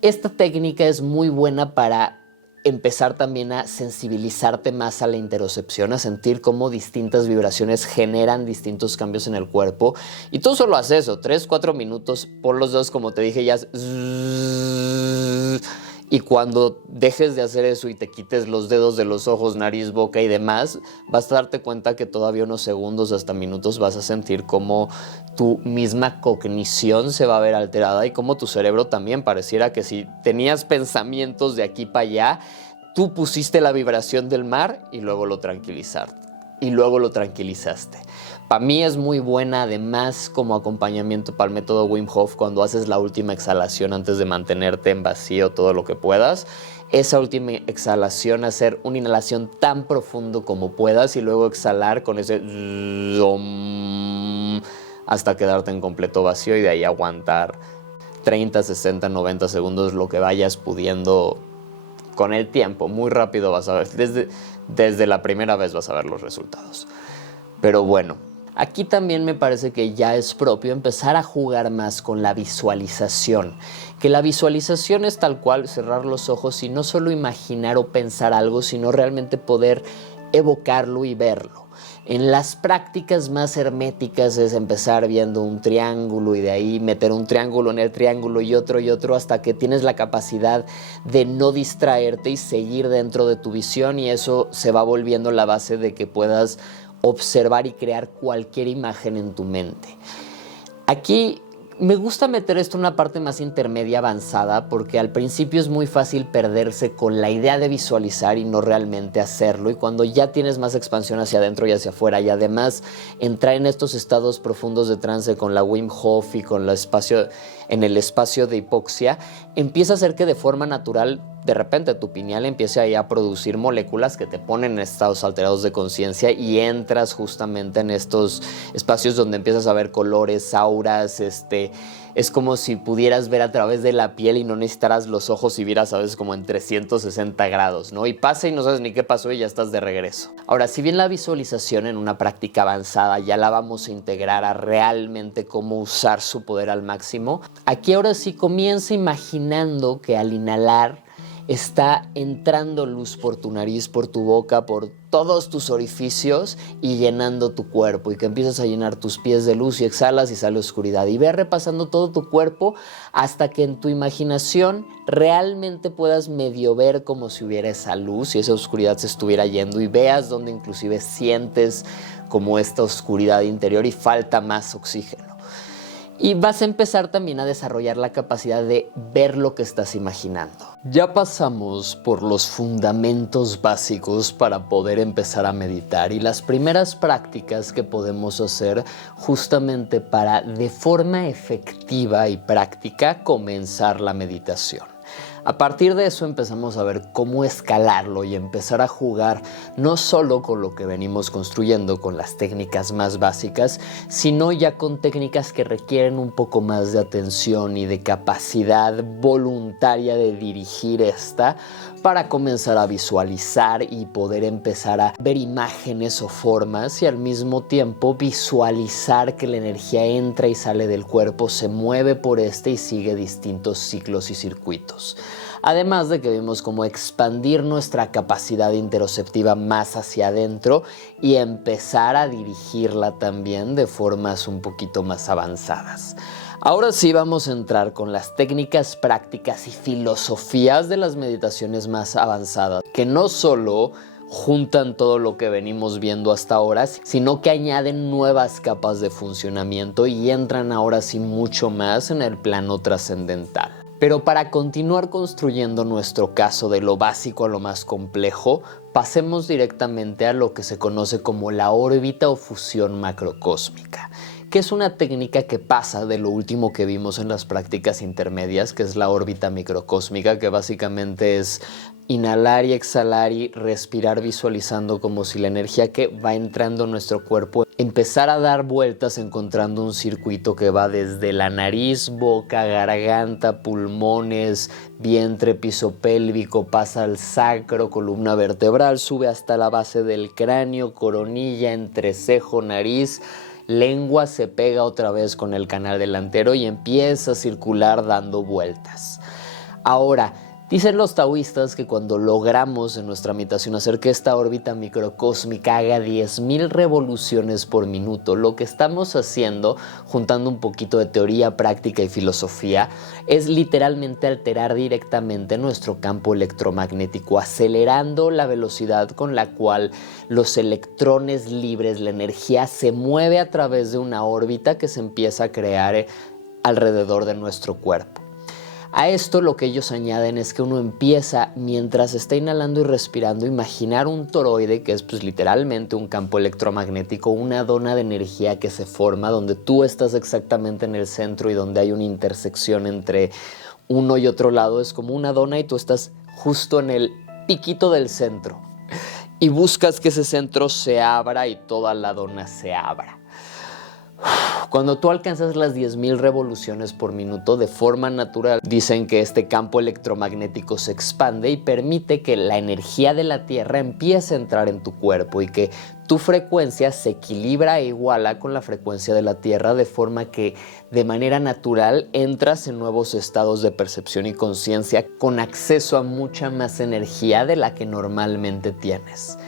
Esta técnica es muy buena para empezar también a sensibilizarte más a la interocepción, a sentir cómo distintas vibraciones generan distintos cambios en el cuerpo. Y tú solo haces eso, 3-4 minutos, por los dedos, como te dije, ya. Y cuando dejes de hacer eso y te quites los dedos de los ojos, nariz, boca y demás, vas a darte cuenta que todavía unos segundos hasta minutos vas a sentir cómo tu misma cognición se va a ver alterada y cómo tu cerebro también pareciera que si tenías pensamientos de aquí para allá, tú pusiste la vibración del mar y luego lo tranquilizaste. Para mí es muy buena además como acompañamiento para el método Wim Hof cuando haces la última exhalación antes de mantenerte en vacío todo lo que puedas. Esa última exhalación, hacer una inhalación tan profundo como puedas y luego exhalar con ese hasta quedarte en completo vacío y de ahí aguantar 30, 60, 90 segundos, lo que vayas pudiendo con el tiempo. Muy rápido vas a ver, desde la primera vez vas a ver los resultados. Pero bueno, aquí también me parece que ya es propio empezar a jugar más con la visualización. Que la visualización es tal cual cerrar los ojos y no solo imaginar o pensar algo, sino realmente poder evocarlo y verlo. En las prácticas más herméticas es empezar viendo un triángulo y de ahí meter un triángulo en el triángulo y otro hasta que tienes la capacidad de no distraerte y seguir dentro de tu visión, y eso se va volviendo la base de que puedas observar y crear cualquier imagen en tu mente. Aquí me gusta meter esto en una parte más intermedia avanzada porque al principio es muy fácil perderse con la idea de visualizar y no realmente hacerlo, y cuando ya tienes más expansión hacia adentro y hacia afuera y además entrar en estos estados profundos de trance con la Wim Hof y con en el espacio de hipoxia, empieza a hacer que de forma natural de repente tu pineal empiece ahí a producir moléculas que te ponen en estados alterados de conciencia y entras justamente en estos espacios donde empiezas a ver colores, auras, es como si pudieras ver a través de la piel y no necesitaras los ojos y vieras a veces como en 360 grados, ¿no? Y pasa y no sabes ni qué pasó y ya estás de regreso. Ahora, si bien la visualización en una práctica avanzada ya la vamos a integrar a realmente cómo usar su poder al máximo, aquí ahora sí comienza imaginando que al inhalar está entrando luz por tu nariz, por tu boca, por todos tus orificios y llenando tu cuerpo, y que empiezas a llenar tus pies de luz y exhalas y sale oscuridad, y ve repasando todo tu cuerpo hasta que en tu imaginación realmente puedas medio ver como si hubiera esa luz y esa oscuridad se estuviera yendo, y veas donde inclusive sientes como esta oscuridad interior y falta más oxígeno. Y vas a empezar también a desarrollar la capacidad de ver lo que estás imaginando. Ya pasamos por los fundamentos básicos para poder empezar a meditar y las primeras prácticas que podemos hacer justamente para, de forma efectiva y práctica, comenzar la meditación. A partir de eso empezamos a ver cómo escalarlo y empezar a jugar no solo con lo que venimos construyendo, con las técnicas más básicas, sino ya con técnicas que requieren un poco más de atención y de capacidad voluntaria de dirigir esta para comenzar a visualizar y poder empezar a ver imágenes o formas y al mismo tiempo visualizar que la energía entra y sale del cuerpo, se mueve por y sigue distintos ciclos y circuitos. Además de que vimos cómo expandir nuestra capacidad interoceptiva más hacia adentro y empezar a dirigirla también de formas un poquito más avanzadas. Ahora sí vamos a entrar con las técnicas prácticas y filosofías de las meditaciones más avanzadas, que no solo juntan todo lo que venimos viendo hasta ahora, sino que añaden nuevas capas de funcionamiento y entran ahora sí mucho más en el plano trascendental. Pero para continuar construyendo nuestro caso de lo básico a lo más complejo, pasemos directamente a lo que se conoce como la órbita o fusión macrocósmica, que es una técnica que pasa de lo último que vimos en las prácticas intermedias, que es la órbita microcósmica, que básicamente es inhalar y exhalar y respirar visualizando como si la energía que va entrando en nuestro cuerpo empezara a dar vueltas encontrando un circuito que va desde la nariz, boca, garganta, pulmones, vientre, piso pélvico, pasa al sacro, columna vertebral, sube hasta la base del cráneo, coronilla, entrecejo, nariz, lengua, se pega otra vez con el canal delantero y empieza a circular dando vueltas. Ahora, dicen los taoístas que cuando logramos en nuestra meditación hacer que esta órbita microcósmica haga 10,000 revoluciones por minuto, lo que estamos haciendo, juntando un poquito de teoría, práctica y filosofía, es literalmente alterar directamente nuestro campo electromagnético, acelerando la velocidad con la cual los electrones libres, la energía, se mueve a través de una órbita que se empieza a crear alrededor de nuestro cuerpo. A esto lo que ellos añaden es que uno empieza, mientras está inhalando y respirando, a imaginar un toroide, que es pues literalmente un campo electromagnético, una dona de energía que se forma, donde tú estás exactamente en el centro y donde hay una intersección entre uno y otro lado. Es como una dona y tú estás justo en el piquito del centro. Y buscas que ese centro se abra y toda la dona se abra. Cuando tú alcanzas las 10,000 revoluciones por minuto de forma natural, dicen que este campo electromagnético se expande y permite que la energía de la Tierra empiece a entrar en tu cuerpo y que tu frecuencia se equilibra e iguala con la frecuencia de la Tierra, de forma que de manera natural entras en nuevos estados de percepción y conciencia con acceso a mucha más energía de la que normalmente tienes.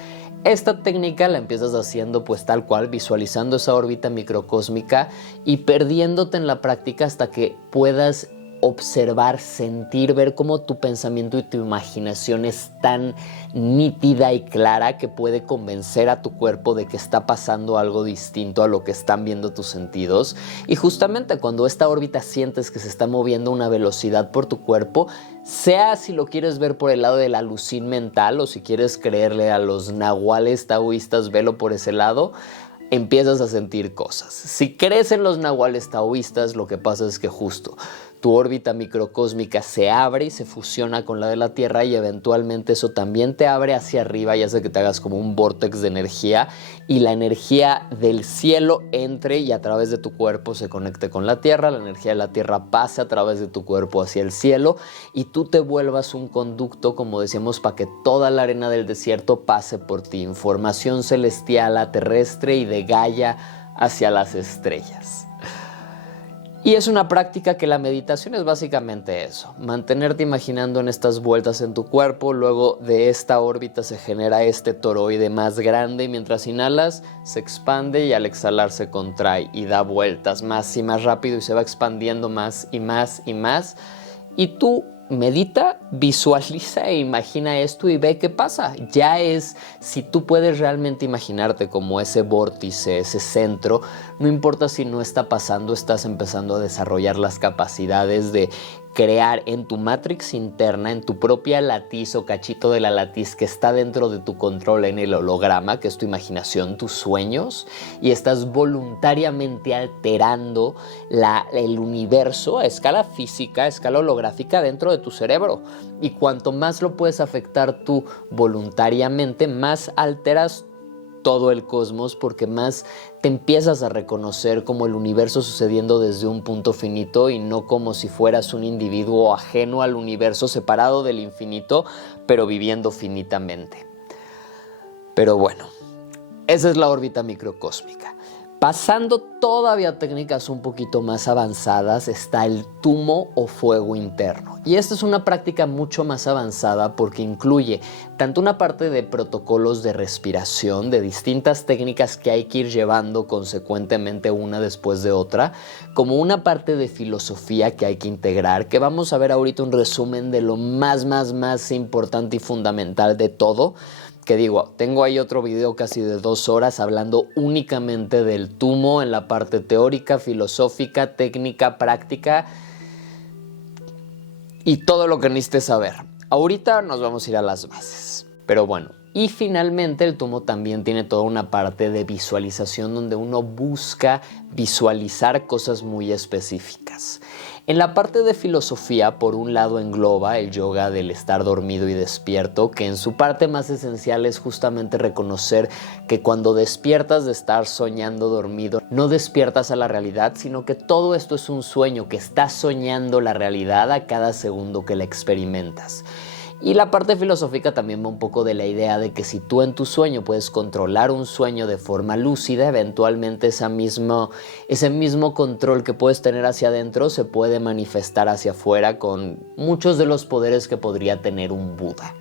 Esta técnica la empiezas haciendo pues tal cual, visualizando esa órbita microcósmica y perdiéndote en la práctica hasta que puedas observar, sentir, ver cómo tu pensamiento y tu imaginación es tan nítida y clara que puede convencer a tu cuerpo de que está pasando algo distinto a lo que están viendo tus sentidos. Y justamente cuando esta órbita sientes que se está moviendo a una velocidad por tu cuerpo, sea si lo quieres ver por el lado de la alucin mental o si quieres creerle a los nahuales taoístas, velo por ese lado, empiezas a sentir cosas. Si crees en los nahuales taoístas, lo que pasa es que justo tu órbita microcósmica se abre y se fusiona con la de la Tierra y eventualmente eso también te abre hacia arriba y hace que te hagas como un vórtex de energía y la energía del cielo entre y a través de tu cuerpo se conecte con la Tierra, la energía de la Tierra pase a través de tu cuerpo hacia el cielo y tú te vuelvas un conducto, como decíamos, para que toda la arena del desierto pase por ti, información celestial, terrestre y de Gaia hacia las estrellas. Y es una práctica que la meditación es básicamente eso, mantenerte imaginando en estas vueltas en tu cuerpo, luego de esta órbita se genera este toroide más grande y mientras inhalas se expande y al exhalar se contrae y da vueltas más y más rápido y se va expandiendo más y más y más y tú medita, visualiza e imagina esto y ve qué pasa. Ya es, si tú puedes realmente imaginarte como ese vórtice, ese centro, no importa si no está pasando, estás empezando a desarrollar las capacidades de crear en tu matrix interna, en tu propia latiz o cachito de la latiz que está dentro de tu control en el holograma, que es tu imaginación, tus sueños, y estás voluntariamente alterando el universo a escala física, a escala holográfica dentro de tu cerebro. Y cuanto más lo puedes afectar tú voluntariamente, más alteras todo el cosmos porque más te empiezas a reconocer como el universo sucediendo desde un punto finito y no como si fueras un individuo ajeno al universo, separado del infinito, pero viviendo finitamente. Pero bueno, esa es la órbita microcósmica. Pasando todavía a técnicas un poquito más avanzadas está el tumo o fuego interno. Y esta es una práctica mucho más avanzada porque incluye tanto una parte de protocolos de respiración, de distintas técnicas que hay que ir llevando consecuentemente una después de otra, como una parte de filosofía que hay que integrar, que vamos a ver ahorita un resumen de lo más importante y fundamental de todo. Que digo, tengo ahí otro video casi de 2 horas hablando únicamente del tumo en la parte teórica, filosófica, técnica, práctica. y todo lo que necesites saber. Ahorita nos vamos a ir a las bases. Pero bueno, y finalmente el Tumo también tiene toda una parte de visualización donde uno busca visualizar cosas muy específicas. En la parte de filosofía, por un lado engloba el yoga del estar dormido y despierto, que en su parte más esencial es justamente reconocer que cuando despiertas de estar soñando dormido, no despiertas a la realidad, sino que todo esto es un sueño, que estás soñando la realidad a cada segundo que la experimentas. Y la parte filosófica también va un poco de la idea de que si tú en tu sueño puedes controlar un sueño de forma lúcida, eventualmente ese mismo control que puedes tener hacia adentro se puede manifestar hacia afuera con muchos de los poderes que podría tener un Buda.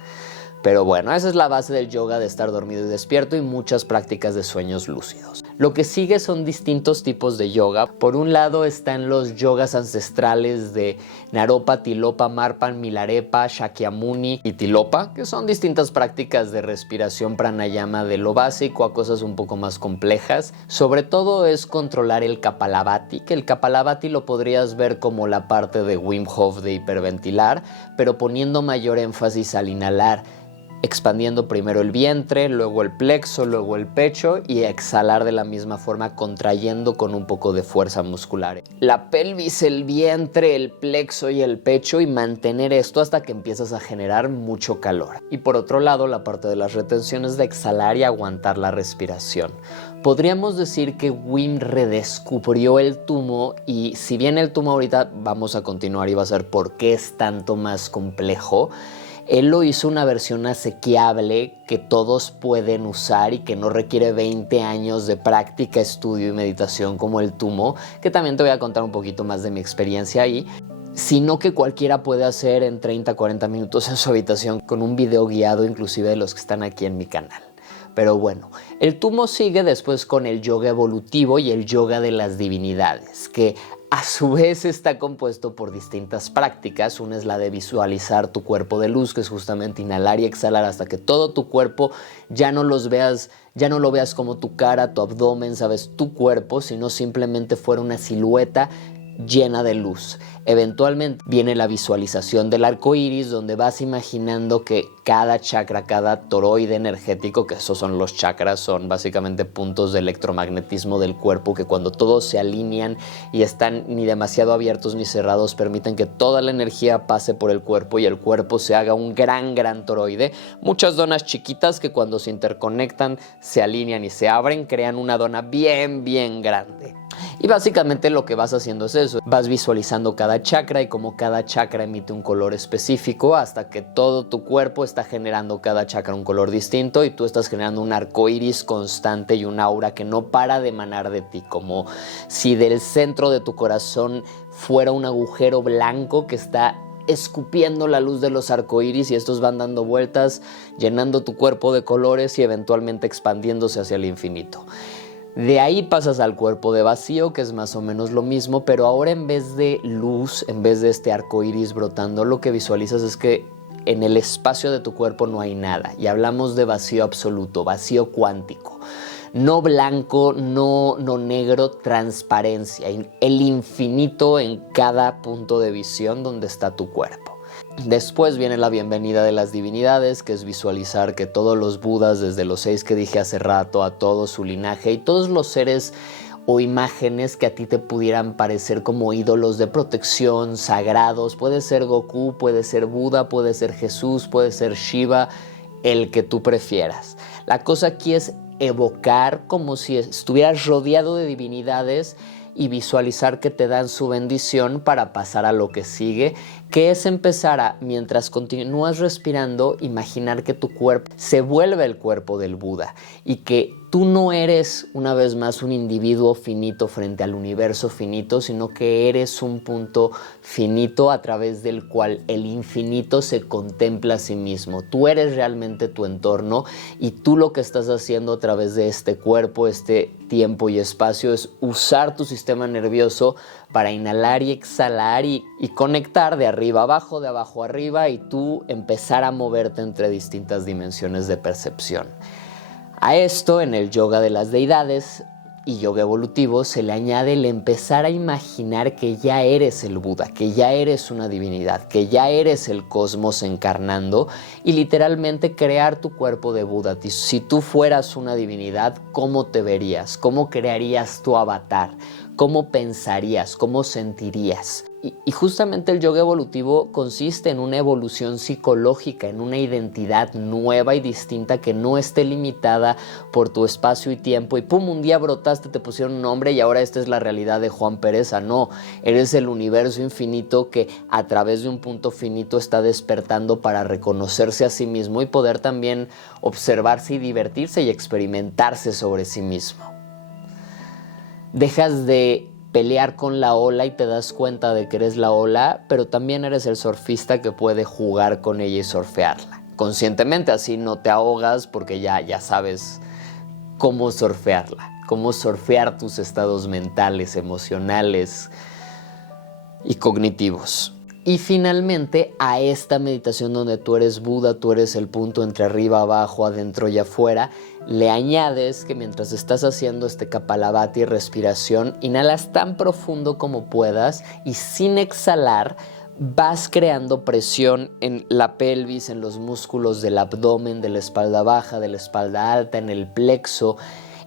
Pero bueno, esa es la base del yoga, de estar dormido y despierto, y muchas prácticas de sueños lúcidos. Lo que sigue son distintos tipos de yoga. Por un lado están los yogas ancestrales de Naropa, Tilopa, Marpan, Milarepa, Shakyamuni y Tilopa, que son distintas prácticas de respiración pranayama, de lo básico a cosas un poco más complejas. Sobre todo es controlar el Kapalabhati, que el Kapalabhati lo podrías ver como la parte de Wim Hof de hiperventilar, pero poniendo mayor énfasis al inhalar, expandiendo primero el vientre, luego el plexo, luego el pecho, y exhalar de la misma forma, contrayendo con un poco de fuerza muscular. La pelvis, el vientre, el plexo y el pecho, y mantener esto hasta que empiezas a generar mucho calor. Y por otro lado, la parte de las retenciones, de exhalar y aguantar la respiración. Podríamos decir que Wim redescubrió el Tumo, y si bien el Tumo ahorita vamos a continuar y va a ser por qué es tanto más complejo, él lo hizo una versión asequible que todos pueden usar y que no requiere 20 años de práctica, estudio y meditación como el Tumo, que también te voy a contar un poquito más de mi experiencia ahí, sino que cualquiera puede hacer en 30-40 minutos en su habitación con un video guiado, inclusive de los que están aquí en mi canal. Pero bueno, el Tumo sigue después con el yoga evolutivo y el yoga de las divinidades, que a su vez está compuesto por distintas prácticas. Una es la de visualizar tu cuerpo de luz, que es justamente inhalar y exhalar hasta que todo tu cuerpo ya no lo veas como tu cara, tu abdomen, sabes, tu cuerpo, sino simplemente fuera una silueta llena de luz. Eventualmente viene la visualización del arco iris, donde vas imaginando que cada chakra, cada toroide energético, que esos son los chakras, son básicamente puntos de electromagnetismo del cuerpo, que cuando todos se alinean y están ni demasiado abiertos ni cerrados, permiten que toda la energía pase por el cuerpo y el cuerpo se haga un gran toroide. Muchas donas chiquitas que cuando se interconectan, se alinean y se abren, crean una dona bien grande. Y básicamente lo que vas haciendo es eso, vas visualizando cada chakra y como cada chakra emite un color específico hasta que todo tu cuerpo está generando cada chakra un color distinto y tú estás generando un arco iris constante y un aura que no para de emanar de ti, como si del centro de tu corazón fuera un agujero blanco que está escupiendo la luz de los arcoíris, y estos van dando vueltas, llenando tu cuerpo de colores y eventualmente expandiéndose hacia el infinito. De ahí pasas al cuerpo de vacío, que es más o menos lo mismo, pero ahora en vez de luz, en vez de este arco iris brotando, lo que visualizas es que en el espacio de tu cuerpo no hay nada. Y hablamos de vacío absoluto, vacío cuántico. No blanco, no negro, transparencia. El infinito en cada punto de visión donde está tu cuerpo. Después viene la bienvenida de las divinidades, que es visualizar que todos los Budas, desde los 6 que dije hace rato, a todo su linaje y todos los seres o imágenes que a ti te pudieran parecer como ídolos de protección, sagrados, puede ser Goku, puede ser Buda, puede ser Jesús, puede ser Shiva, el que tú prefieras. La cosa aquí es evocar como si estuvieras rodeado de divinidades y visualizar que te dan su bendición para pasar a lo que sigue, que es empezar a, mientras continúas respirando, imaginar que tu cuerpo se vuelve el cuerpo del Buda y que tú no eres, una vez más, un individuo finito frente al universo finito, sino que eres un punto finito a través del cual el infinito se contempla a sí mismo. Tú eres realmente tu entorno y tú lo que estás haciendo a través de este cuerpo, este tiempo y espacio, es usar tu sistema nervioso para inhalar y exhalar y conectar de arriba abajo, de abajo arriba, y tú empezar a moverte entre distintas dimensiones de percepción. A esto, en el yoga de las deidades, y yoga evolutivo se le añade el empezar a imaginar que ya eres el Buda, que ya eres una divinidad, que ya eres el cosmos encarnando y literalmente crear tu cuerpo de Buda. Si tú fueras una divinidad, ¿cómo te verías? ¿Cómo crearías tu avatar? ¿Cómo pensarías? ¿Cómo sentirías? Y justamente el yoga evolutivo consiste en una evolución psicológica, en una identidad nueva y distinta que no esté limitada por tu espacio y tiempo y pum, un día brotaste, te pusieron un nombre y ahora esta es la realidad de Juan Pereza. No, eres el universo infinito que a través de un punto finito está despertando para reconocerse a sí mismo y poder también observarse y divertirse y experimentarse sobre sí mismo. Dejas de pelear con la ola y te das cuenta de que eres la ola, pero también eres el surfista que puede jugar con ella y surfearla. Conscientemente, así no te ahogas porque ya sabes cómo surfearla, cómo surfear tus estados mentales, emocionales y cognitivos. Y finalmente a esta meditación donde tú eres Buda, tú eres el punto entre arriba, abajo, adentro y afuera, le añades que mientras estás haciendo este Kapalabhati, respiración, inhalas tan profundo como puedas y sin exhalar vas creando presión en la pelvis, en los músculos del abdomen, de la espalda baja, de la espalda alta, en el plexo,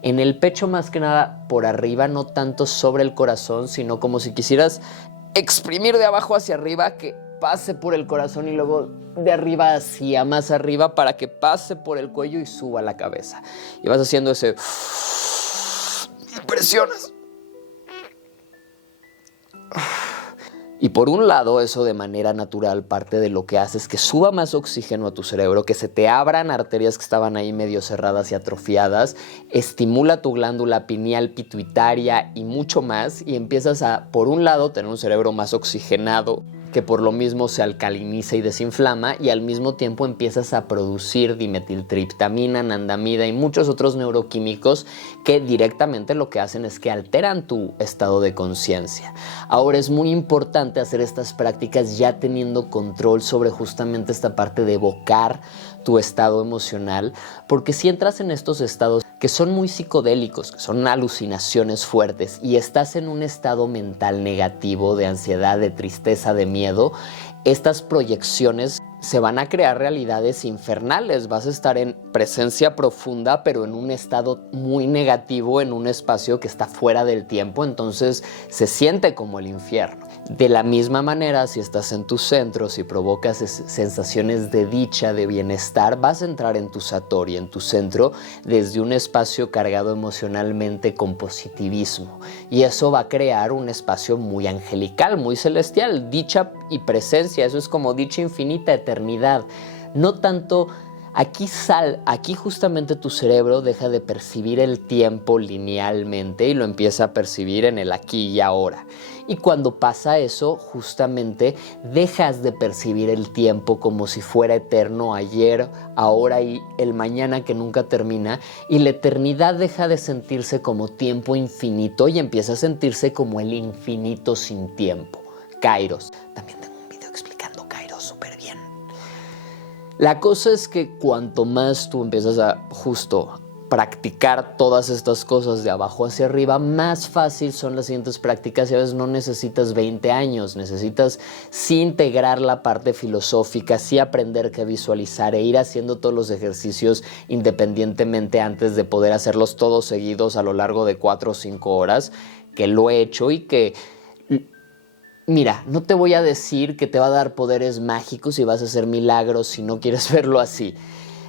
en el pecho más que nada por arriba, no tanto sobre el corazón, sino como si quisieras exprimir de abajo hacia arriba, que pase por el corazón y luego de arriba hacia más arriba para que pase por el cuello y suba la cabeza. Y vas haciendo ese... y presionas. Y por un lado, eso de manera natural, parte de lo que hace es que suba más oxígeno a tu cerebro, que se te abran arterias que estaban ahí medio cerradas y atrofiadas, estimula tu glándula pineal pituitaria y mucho más, y empiezas a, por un lado, tener un cerebro más oxigenado, que por lo mismo se alcaliniza y desinflama, y al mismo tiempo empiezas a producir dimetiltriptamina, anandamida y muchos otros neuroquímicos que directamente lo que hacen es que alteran tu estado de conciencia. Ahora es muy importante hacer estas prácticas ya teniendo control sobre justamente esta parte de evocar tu estado emocional, porque si entras en estos estados que son muy psicodélicos, que son alucinaciones fuertes y estás en un estado mental negativo de ansiedad, de tristeza, de miedo, estas proyecciones se van a crear realidades infernales. Vas a estar en presencia profunda, pero en un estado muy negativo, en un espacio que está fuera del tiempo, entonces se siente como el infierno. De la misma manera, si estás en tu centro, si provocas sensaciones de dicha, de bienestar, vas a entrar en tu satori, en tu centro, desde un espacio cargado emocionalmente con positivismo. Y eso va a crear un espacio muy angelical, muy celestial, dicha y presencia. Eso es como dicha infinita, eternidad. No tanto... Aquí justamente tu cerebro deja de percibir el tiempo linealmente y lo empieza a percibir en el aquí y ahora. Y cuando pasa eso, justamente dejas de percibir el tiempo como si fuera eterno, ayer, ahora y el mañana que nunca termina, y la eternidad deja de sentirse como tiempo infinito y empieza a sentirse como el infinito sin tiempo. Kairos. También tengo un video explicando Kairos súper bien. La cosa es que cuanto más tú empiezas a justo practicar todas estas cosas de abajo hacia arriba, más fácil son las siguientes prácticas y a veces no necesitas 20 años, necesitas sí integrar la parte filosófica, sí aprender qué visualizar e ir haciendo todos los ejercicios independientemente antes de poder hacerlos todos seguidos a lo largo de 4 o 5 horas, que lo he hecho y que... Mira, no te voy a decir que te va a dar poderes mágicos y vas a hacer milagros si no quieres verlo así.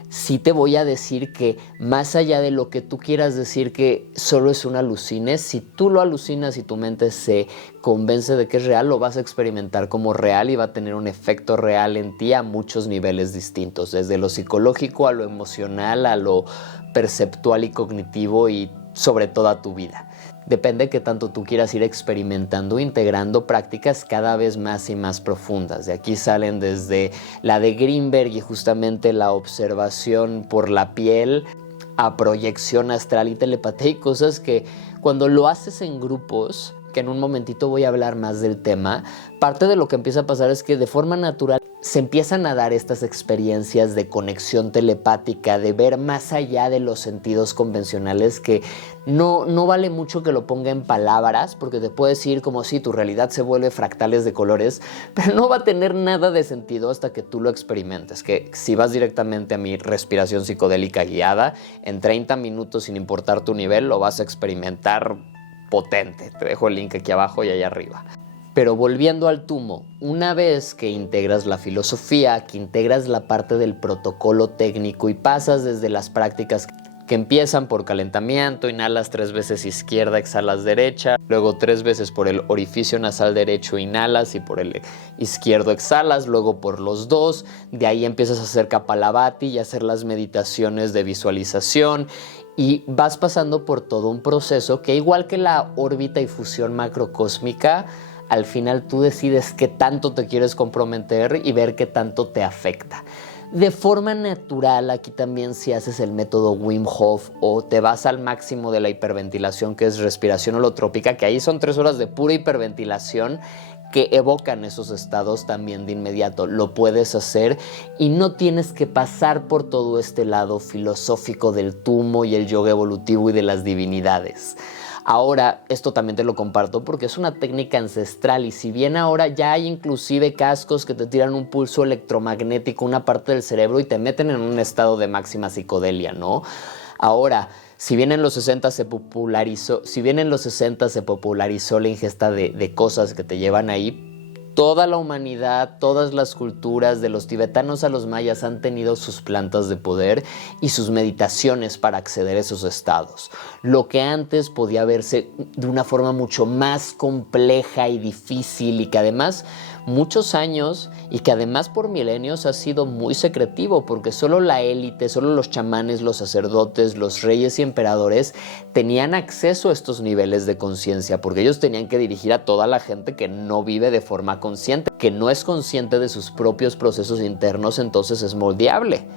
Sí te voy a decir que más allá de lo que tú quieras decir que solo es un alucine, si tú lo alucinas y tu mente se convence de que es real, lo vas a experimentar como real y va a tener un efecto real en ti a muchos niveles distintos, desde lo psicológico a lo emocional, a lo perceptual y cognitivo y sobre todo a tu vida. Depende de qué tanto tú quieras ir experimentando, integrando prácticas cada vez más y más profundas. De aquí salen desde la de Greenberg y justamente la observación por la piel, a proyección astral y telepatía y cosas que cuando lo haces en grupos, que en un momentito voy a hablar más del tema, parte de lo que empieza a pasar es que de forma natural se empiezan a dar estas experiencias de conexión telepática, de ver más allá de los sentidos convencionales, que no vale mucho que lo ponga en palabras, porque te puedes decir como si tu realidad se vuelve fractales de colores, pero no va a tener nada de sentido hasta que tú lo experimentes. Que si vas directamente a mi respiración psicodélica guiada, en 30 minutos, sin importar tu nivel, lo vas a experimentar potente. Te dejo el link aquí abajo y allá arriba. Pero volviendo al tumo, una vez que integras la filosofía, que integras la parte del protocolo técnico y pasas desde las prácticas que empiezan por calentamiento, inhalas 3 veces izquierda, exhalas derecha, luego 3 veces por el orificio nasal derecho inhalas y por el izquierdo exhalas, luego por los dos, de ahí empiezas a hacer Kapalabhati y hacer las meditaciones de visualización. Y vas pasando por todo un proceso que, igual que la órbita y fusión macrocósmica, al final tú decides qué tanto te quieres comprometer y ver qué tanto te afecta. De forma natural, aquí también si haces el método Wim Hof o te vas al máximo de la hiperventilación, que es respiración holotrópica, que ahí son 3 horas de pura hiperventilación que evocan esos estados también de inmediato. Lo puedes hacer y no tienes que pasar por todo este lado filosófico del tumo y el yoga evolutivo y de las divinidades. Ahora, esto también te lo comparto porque es una técnica ancestral, y si bien ahora ya hay inclusive cascos que te tiran un pulso electromagnético, una parte del cerebro, y te meten en un estado de máxima psicodelia, ¿no? Ahora, si bien en los 60 se popularizó la ingesta de cosas que te llevan ahí, toda la humanidad, todas las culturas, de los tibetanos a los mayas, han tenido sus plantas de poder y sus meditaciones para acceder a esos estados. Lo que antes podía verse de una forma mucho más compleja y difícil, y que además muchos años y que además por milenios ha sido muy secretivo, porque solo la élite, solo los chamanes, los sacerdotes, los reyes y emperadores tenían acceso a estos niveles de conciencia, porque ellos tenían que dirigir a toda la gente que no vive de forma consciente, que no es consciente de sus propios procesos internos, entonces es moldeable.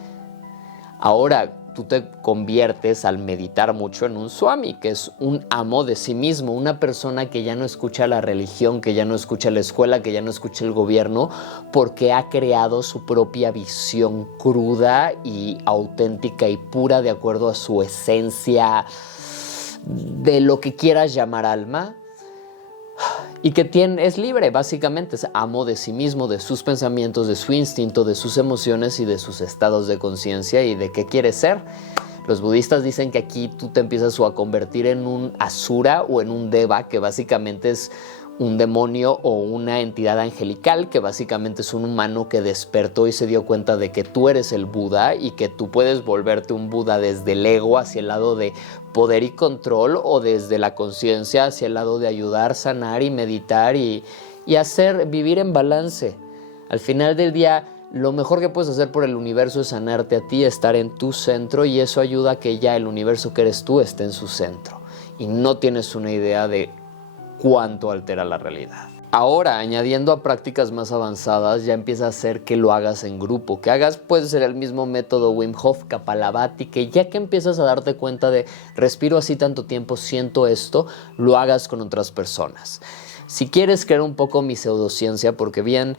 Ahora, tú te conviertes al meditar mucho en un swami, que es un amo de sí mismo, una persona que ya no escucha la religión, que ya no escucha la escuela, que ya no escucha el gobierno, porque ha creado su propia visión cruda y auténtica y pura, de acuerdo a su esencia de lo que quieras llamar alma, y que es libre, básicamente es amo de sí mismo, de sus pensamientos, de su instinto, de sus emociones y de sus estados de conciencia y de qué quiere ser. Los budistas dicen que aquí tú te empiezas a convertir en un asura o en un deva, que básicamente es un demonio o una entidad angelical, que básicamente es un humano que despertó y se dio cuenta de que tú eres el Buda, y que tú puedes volverte un Buda desde el ego hacia el lado de poder y control, o desde la conciencia hacia el lado de ayudar, sanar y meditar y vivir en balance. Al final del día, lo mejor que puedes hacer por el universo es sanarte a ti, estar en tu centro, y eso ayuda a que ya el universo que eres tú esté en su centro. Y no tienes una idea de cuánto altera la realidad. Ahora, añadiendo a prácticas más avanzadas, ya empieza a hacer que lo hagas en grupo, que hagas, puede ser el mismo método Wim Hof, Kapalabhati, que ya que empiezas a darte cuenta de respiro así tanto tiempo, siento esto, lo hagas con otras personas. Si quieres creer un poco mi pseudociencia, porque bien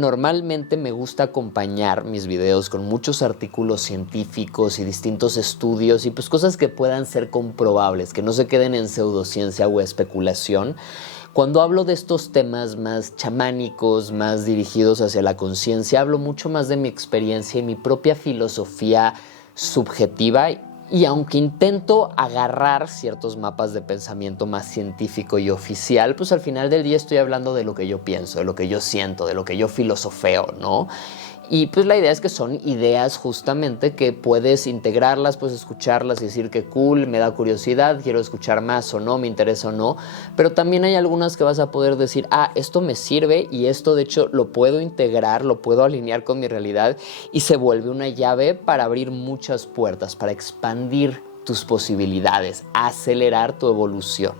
normalmente me gusta acompañar mis videos con muchos artículos científicos y distintos estudios y pues cosas que puedan ser comprobables, que no se queden en pseudociencia o especulación. Cuando hablo de estos temas más chamánicos, más dirigidos hacia la conciencia, hablo mucho más de mi experiencia y mi propia filosofía subjetiva. Y aunque intento agarrar ciertos mapas de pensamiento más científico y oficial, pues al final del día estoy hablando de lo que yo pienso, de lo que yo siento, de lo que yo filosofeo, ¿no? Y pues la idea es que son ideas justamente que puedes integrarlas, puedes escucharlas y decir que cool, me da curiosidad, quiero escuchar más o no, me interesa o no. Pero también hay algunas que vas a poder decir, esto me sirve y esto de hecho lo puedo integrar, lo puedo alinear con mi realidad, y se vuelve una llave para abrir muchas puertas, para expandir tus posibilidades, acelerar tu evolución,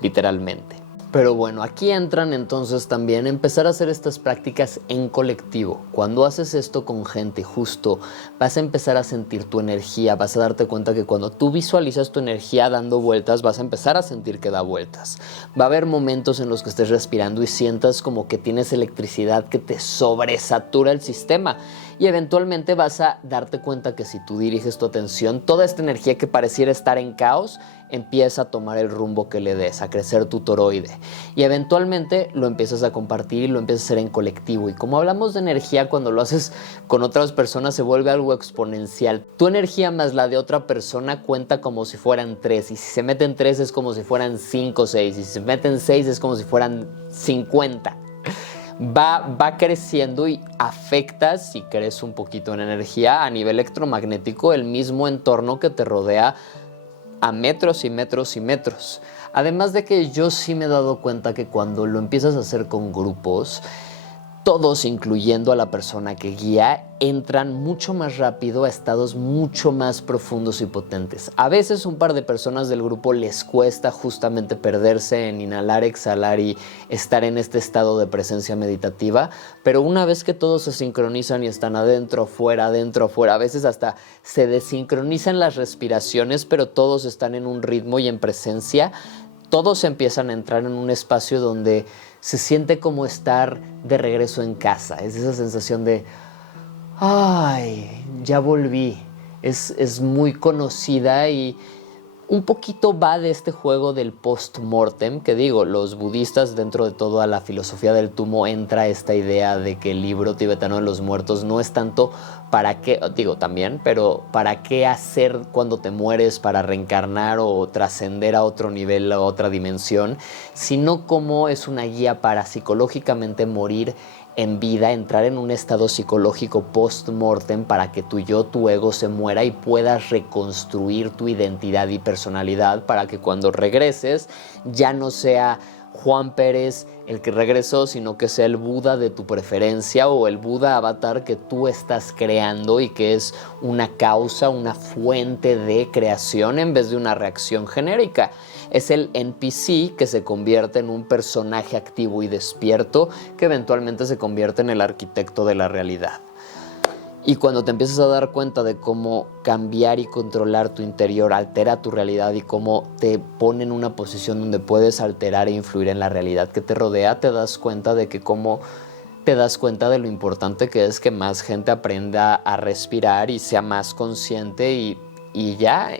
literalmente. Pero bueno, aquí entran entonces también empezar a hacer estas prácticas en colectivo. Cuando haces esto con gente, justo vas a empezar a sentir tu energía, vas a darte cuenta que cuando tú visualizas tu energía dando vueltas, vas a empezar a sentir que da vueltas. Va a haber momentos en los que estés respirando y sientas como que tienes electricidad que te sobresatura el sistema. Y eventualmente vas a darte cuenta que si tú diriges tu atención, toda esta energía que pareciera estar en caos empieza a tomar el rumbo que le des, a crecer tu toroide. Y eventualmente lo empiezas a compartir y lo empiezas a hacer en colectivo. Y como hablamos de energía, cuando lo haces con otras personas se vuelve algo exponencial. Tu energía más la de otra persona cuenta como si fueran 3. Y si se meten 3 es como si fueran 5 o 6. Y si se meten 6 es como si fueran 50. Va creciendo y afecta, si crees un poquito en energía, a nivel electromagnético, el mismo entorno que te rodea a metros y metros y metros. Además de que yo sí me he dado cuenta que cuando lo empiezas a hacer con grupos, todos, incluyendo a la persona que guía, entran mucho más rápido a estados mucho más profundos y potentes. A veces un par de personas del grupo les cuesta justamente perderse en inhalar, exhalar y estar en este estado de presencia meditativa, pero una vez que todos se sincronizan y están adentro, afuera, a veces hasta se desincronizan las respiraciones, pero todos están en un ritmo y en presencia, todos empiezan a entrar en un espacio donde se siente como estar de regreso en casa. Es esa sensación de, ay, ya volví. Es muy conocida y un poquito va de este juego del post-mortem, que digo, los budistas, dentro de toda la filosofía del Tummo, entra esta idea de que el libro tibetano de los muertos no es tanto para qué, digo también, pero para qué hacer cuando te mueres para reencarnar o trascender a otro nivel, a otra dimensión, sino como es una guía para psicológicamente morir en vida, entrar en un estado psicológico post-mortem para que tu yo, tu ego se muera y puedas reconstruir tu identidad y personalidad para que cuando regreses ya no sea Juan Pérez el que regresó, sino que sea el Buda de tu preferencia o el Buda avatar que tú estás creando y que es una causa, una fuente de creación en vez de una reacción genérica. Es el NPC que se convierte en un personaje activo y despierto que eventualmente se convierte en el arquitecto de la realidad. Y cuando te empiezas a dar cuenta de cómo cambiar y controlar tu interior altera tu realidad y cómo te pone en una posición donde puedes alterar e influir en la realidad que te rodea, te das cuenta de que te das cuenta de lo importante que es que más gente aprenda a respirar y sea más consciente y ya.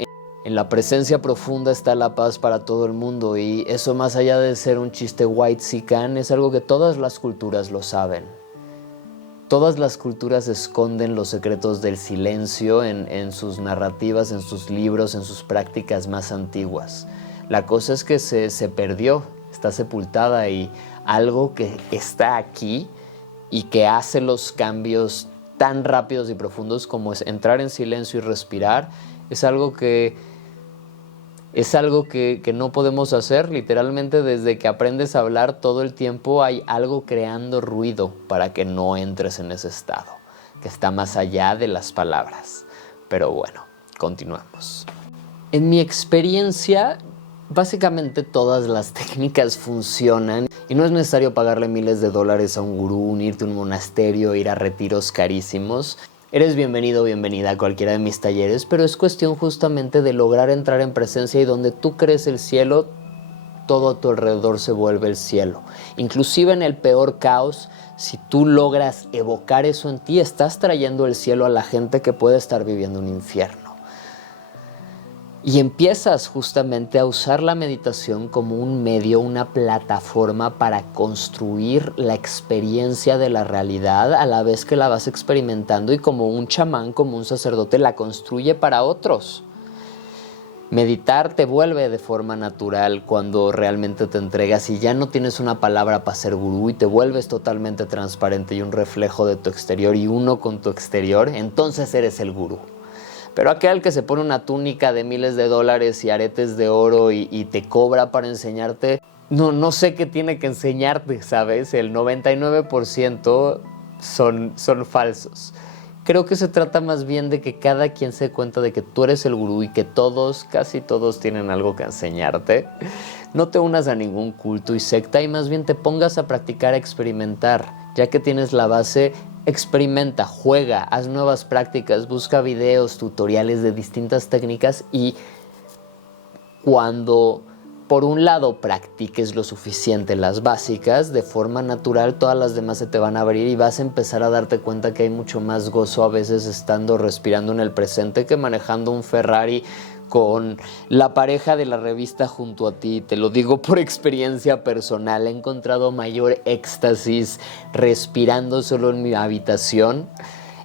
En la presencia profunda está la paz para todo el mundo y eso, más allá de ser un chiste whitexican, es algo que todas las culturas lo saben. Todas las culturas esconden los secretos del silencio en sus narrativas, en sus libros, en sus prácticas más antiguas. La cosa es que se perdió, está sepultada, y algo que está aquí y que hace los cambios tan rápidos y profundos como es entrar en silencio y respirar, es algo que no podemos hacer. Literalmente, desde que aprendes a hablar, todo el tiempo hay algo creando ruido para que no entres en ese estado, que está más allá de las palabras. Pero bueno, continuamos. En mi experiencia, básicamente todas las técnicas funcionan y no es necesario pagarle miles de dólares a un gurú, unirte a un monasterio, ir a retiros carísimos. Eres bienvenido o bienvenida a cualquiera de mis talleres, pero es cuestión justamente de lograr entrar en presencia, y donde tú crees el cielo, todo a tu alrededor se vuelve el cielo. Inclusive en el peor caos, si tú logras evocar eso en ti, estás trayendo el cielo a la gente que puede estar viviendo un infierno. Y empiezas justamente a usar la meditación como un medio, una plataforma para construir la experiencia de la realidad a la vez que la vas experimentando, y como un chamán, como un sacerdote, la construye para otros. Meditar te vuelve de forma natural cuando realmente te entregas y ya no tienes una palabra para ser gurú y te vuelves totalmente transparente y un reflejo de tu exterior y uno con tu exterior, entonces eres el gurú. Pero aquel que se pone una túnica de miles de dólares y aretes de oro y te cobra para enseñarte, no sé qué tiene que enseñarte, ¿sabes? El 99% son falsos. Creo que se trata más bien de que cada quien se dé cuenta de que tú eres el gurú y que todos, casi todos, tienen algo que enseñarte. No te unas a ningún culto y secta y más bien te pongas a practicar, a experimentar. Ya que tienes la base, experimenta, juega, haz nuevas prácticas, busca videos, tutoriales de distintas técnicas y cuando por un lado practiques lo suficiente las básicas, de forma natural todas las demás se te van a abrir y vas a empezar a darte cuenta que hay mucho más gozo a veces estando respirando en el presente que manejando un Ferrari con la pareja de la revista junto a ti. Te lo digo por experiencia personal, he encontrado mayor éxtasis respirando solo en mi habitación.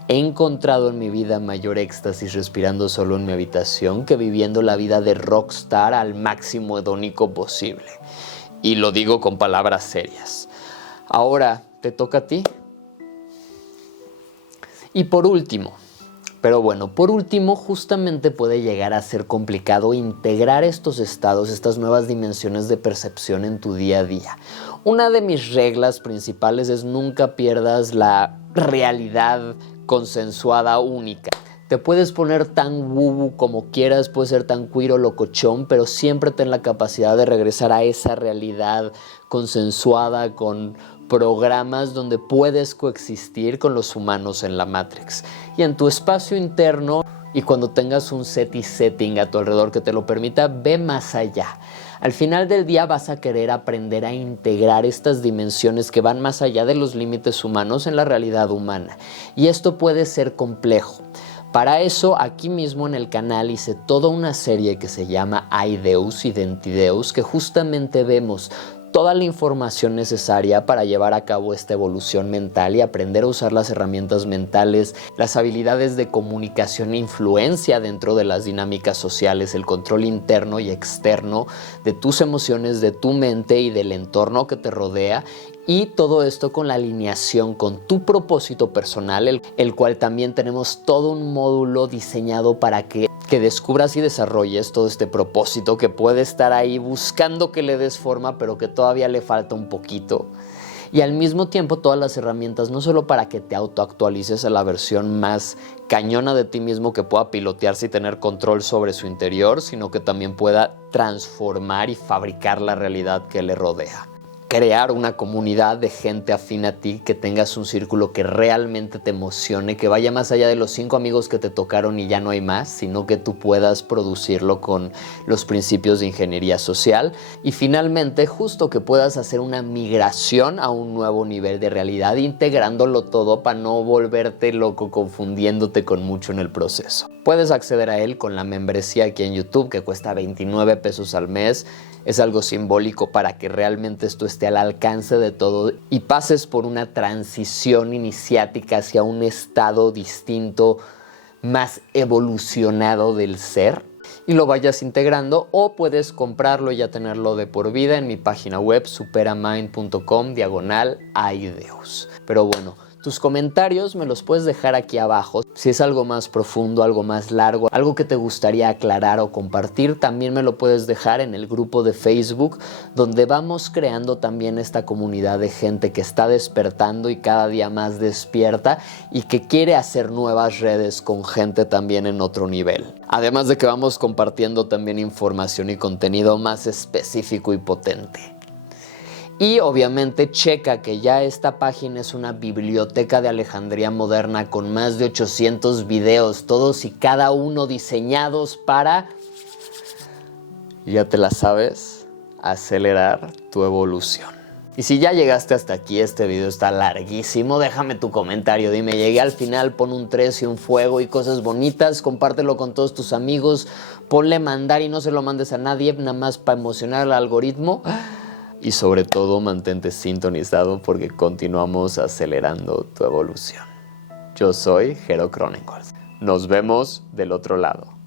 He encontrado en mi vida mayor éxtasis respirando solo en mi habitación que viviendo la vida de rockstar al máximo hedónico posible. Y lo digo con palabras serias. Ahora, ¿te toca a ti? Y por último, justamente puede llegar a ser complicado integrar estos estados, estas nuevas dimensiones de percepción en tu día a día. Una de mis reglas principales es nunca pierdas la realidad consensuada única. Te puedes poner tan woo como quieras, puedes ser tan queer o locochón, pero siempre ten la capacidad de regresar a esa realidad consensuada con programas donde puedes coexistir con los humanos en la Matrix. Y en tu espacio interno, y cuando tengas un set y setting a tu alrededor que te lo permita, ve más allá. Al final del día vas a querer aprender a integrar estas dimensiones que van más allá de los límites humanos en la realidad humana. Y esto puede ser complejo. Para eso, aquí mismo en el canal hice toda una serie que se llama Aideus, Identideus, que justamente vemos toda la información necesaria para llevar a cabo esta evolución mental y aprender a usar las herramientas mentales, las habilidades de comunicación e influencia dentro de las dinámicas sociales, el control interno y externo de tus emociones, de tu mente y del entorno que te rodea. Y todo esto con la alineación con tu propósito personal, el cual también tenemos todo un módulo diseñado para que descubras y desarrolles todo este propósito que puede estar ahí buscando que le des forma, pero que todavía le falta un poquito. Y al mismo tiempo todas las herramientas, no solo para que te autoactualices a la versión más cañona de ti mismo que pueda pilotearse y tener control sobre su interior, sino que también pueda transformar y fabricar la realidad que le rodea. Crear una comunidad de gente afín a ti, que tengas un círculo que realmente te emocione, que vaya más allá de los 5 amigos que te tocaron y ya no hay más, sino que tú puedas producirlo con los principios de ingeniería social. Y finalmente, justo que puedas hacer una migración a un nuevo nivel de realidad, integrándolo todo para no volverte loco confundiéndote con mucho en el proceso. Puedes acceder a él con la membresía aquí en YouTube, que cuesta 29 pesos al mes. Es algo simbólico para que realmente esto esté al alcance de todo y pases por una transición iniciática hacia un estado distinto, más evolucionado del ser, y lo vayas integrando, o puedes comprarlo y ya tenerlo de por vida en mi página web superamind.com/Aideus. Pero bueno, tus comentarios me los puedes dejar aquí abajo. Si es algo más profundo, algo más largo, algo que te gustaría aclarar o compartir, también me lo puedes dejar en el grupo de Facebook, donde vamos creando también esta comunidad de gente que está despertando y cada día más despierta y que quiere hacer nuevas redes con gente también en otro nivel. Además de que vamos compartiendo también información y contenido más específico y potente. Y obviamente checa que ya esta página es una biblioteca de Alejandría moderna con más de 800 videos, todos y cada uno diseñados para, ya te la sabes, acelerar tu evolución. Y si ya llegaste hasta aquí, este video está larguísimo, déjame tu comentario, dime, llegué al final, pon un 3 y un fuego y cosas bonitas, compártelo con todos tus amigos, ponle mandar y no se lo mandes a nadie, nada más para emocionar al algoritmo. Y sobre todo, mantente sintonizado porque continuamos acelerando tu evolución. Yo soy Jero Cronengold. Nos vemos del otro lado.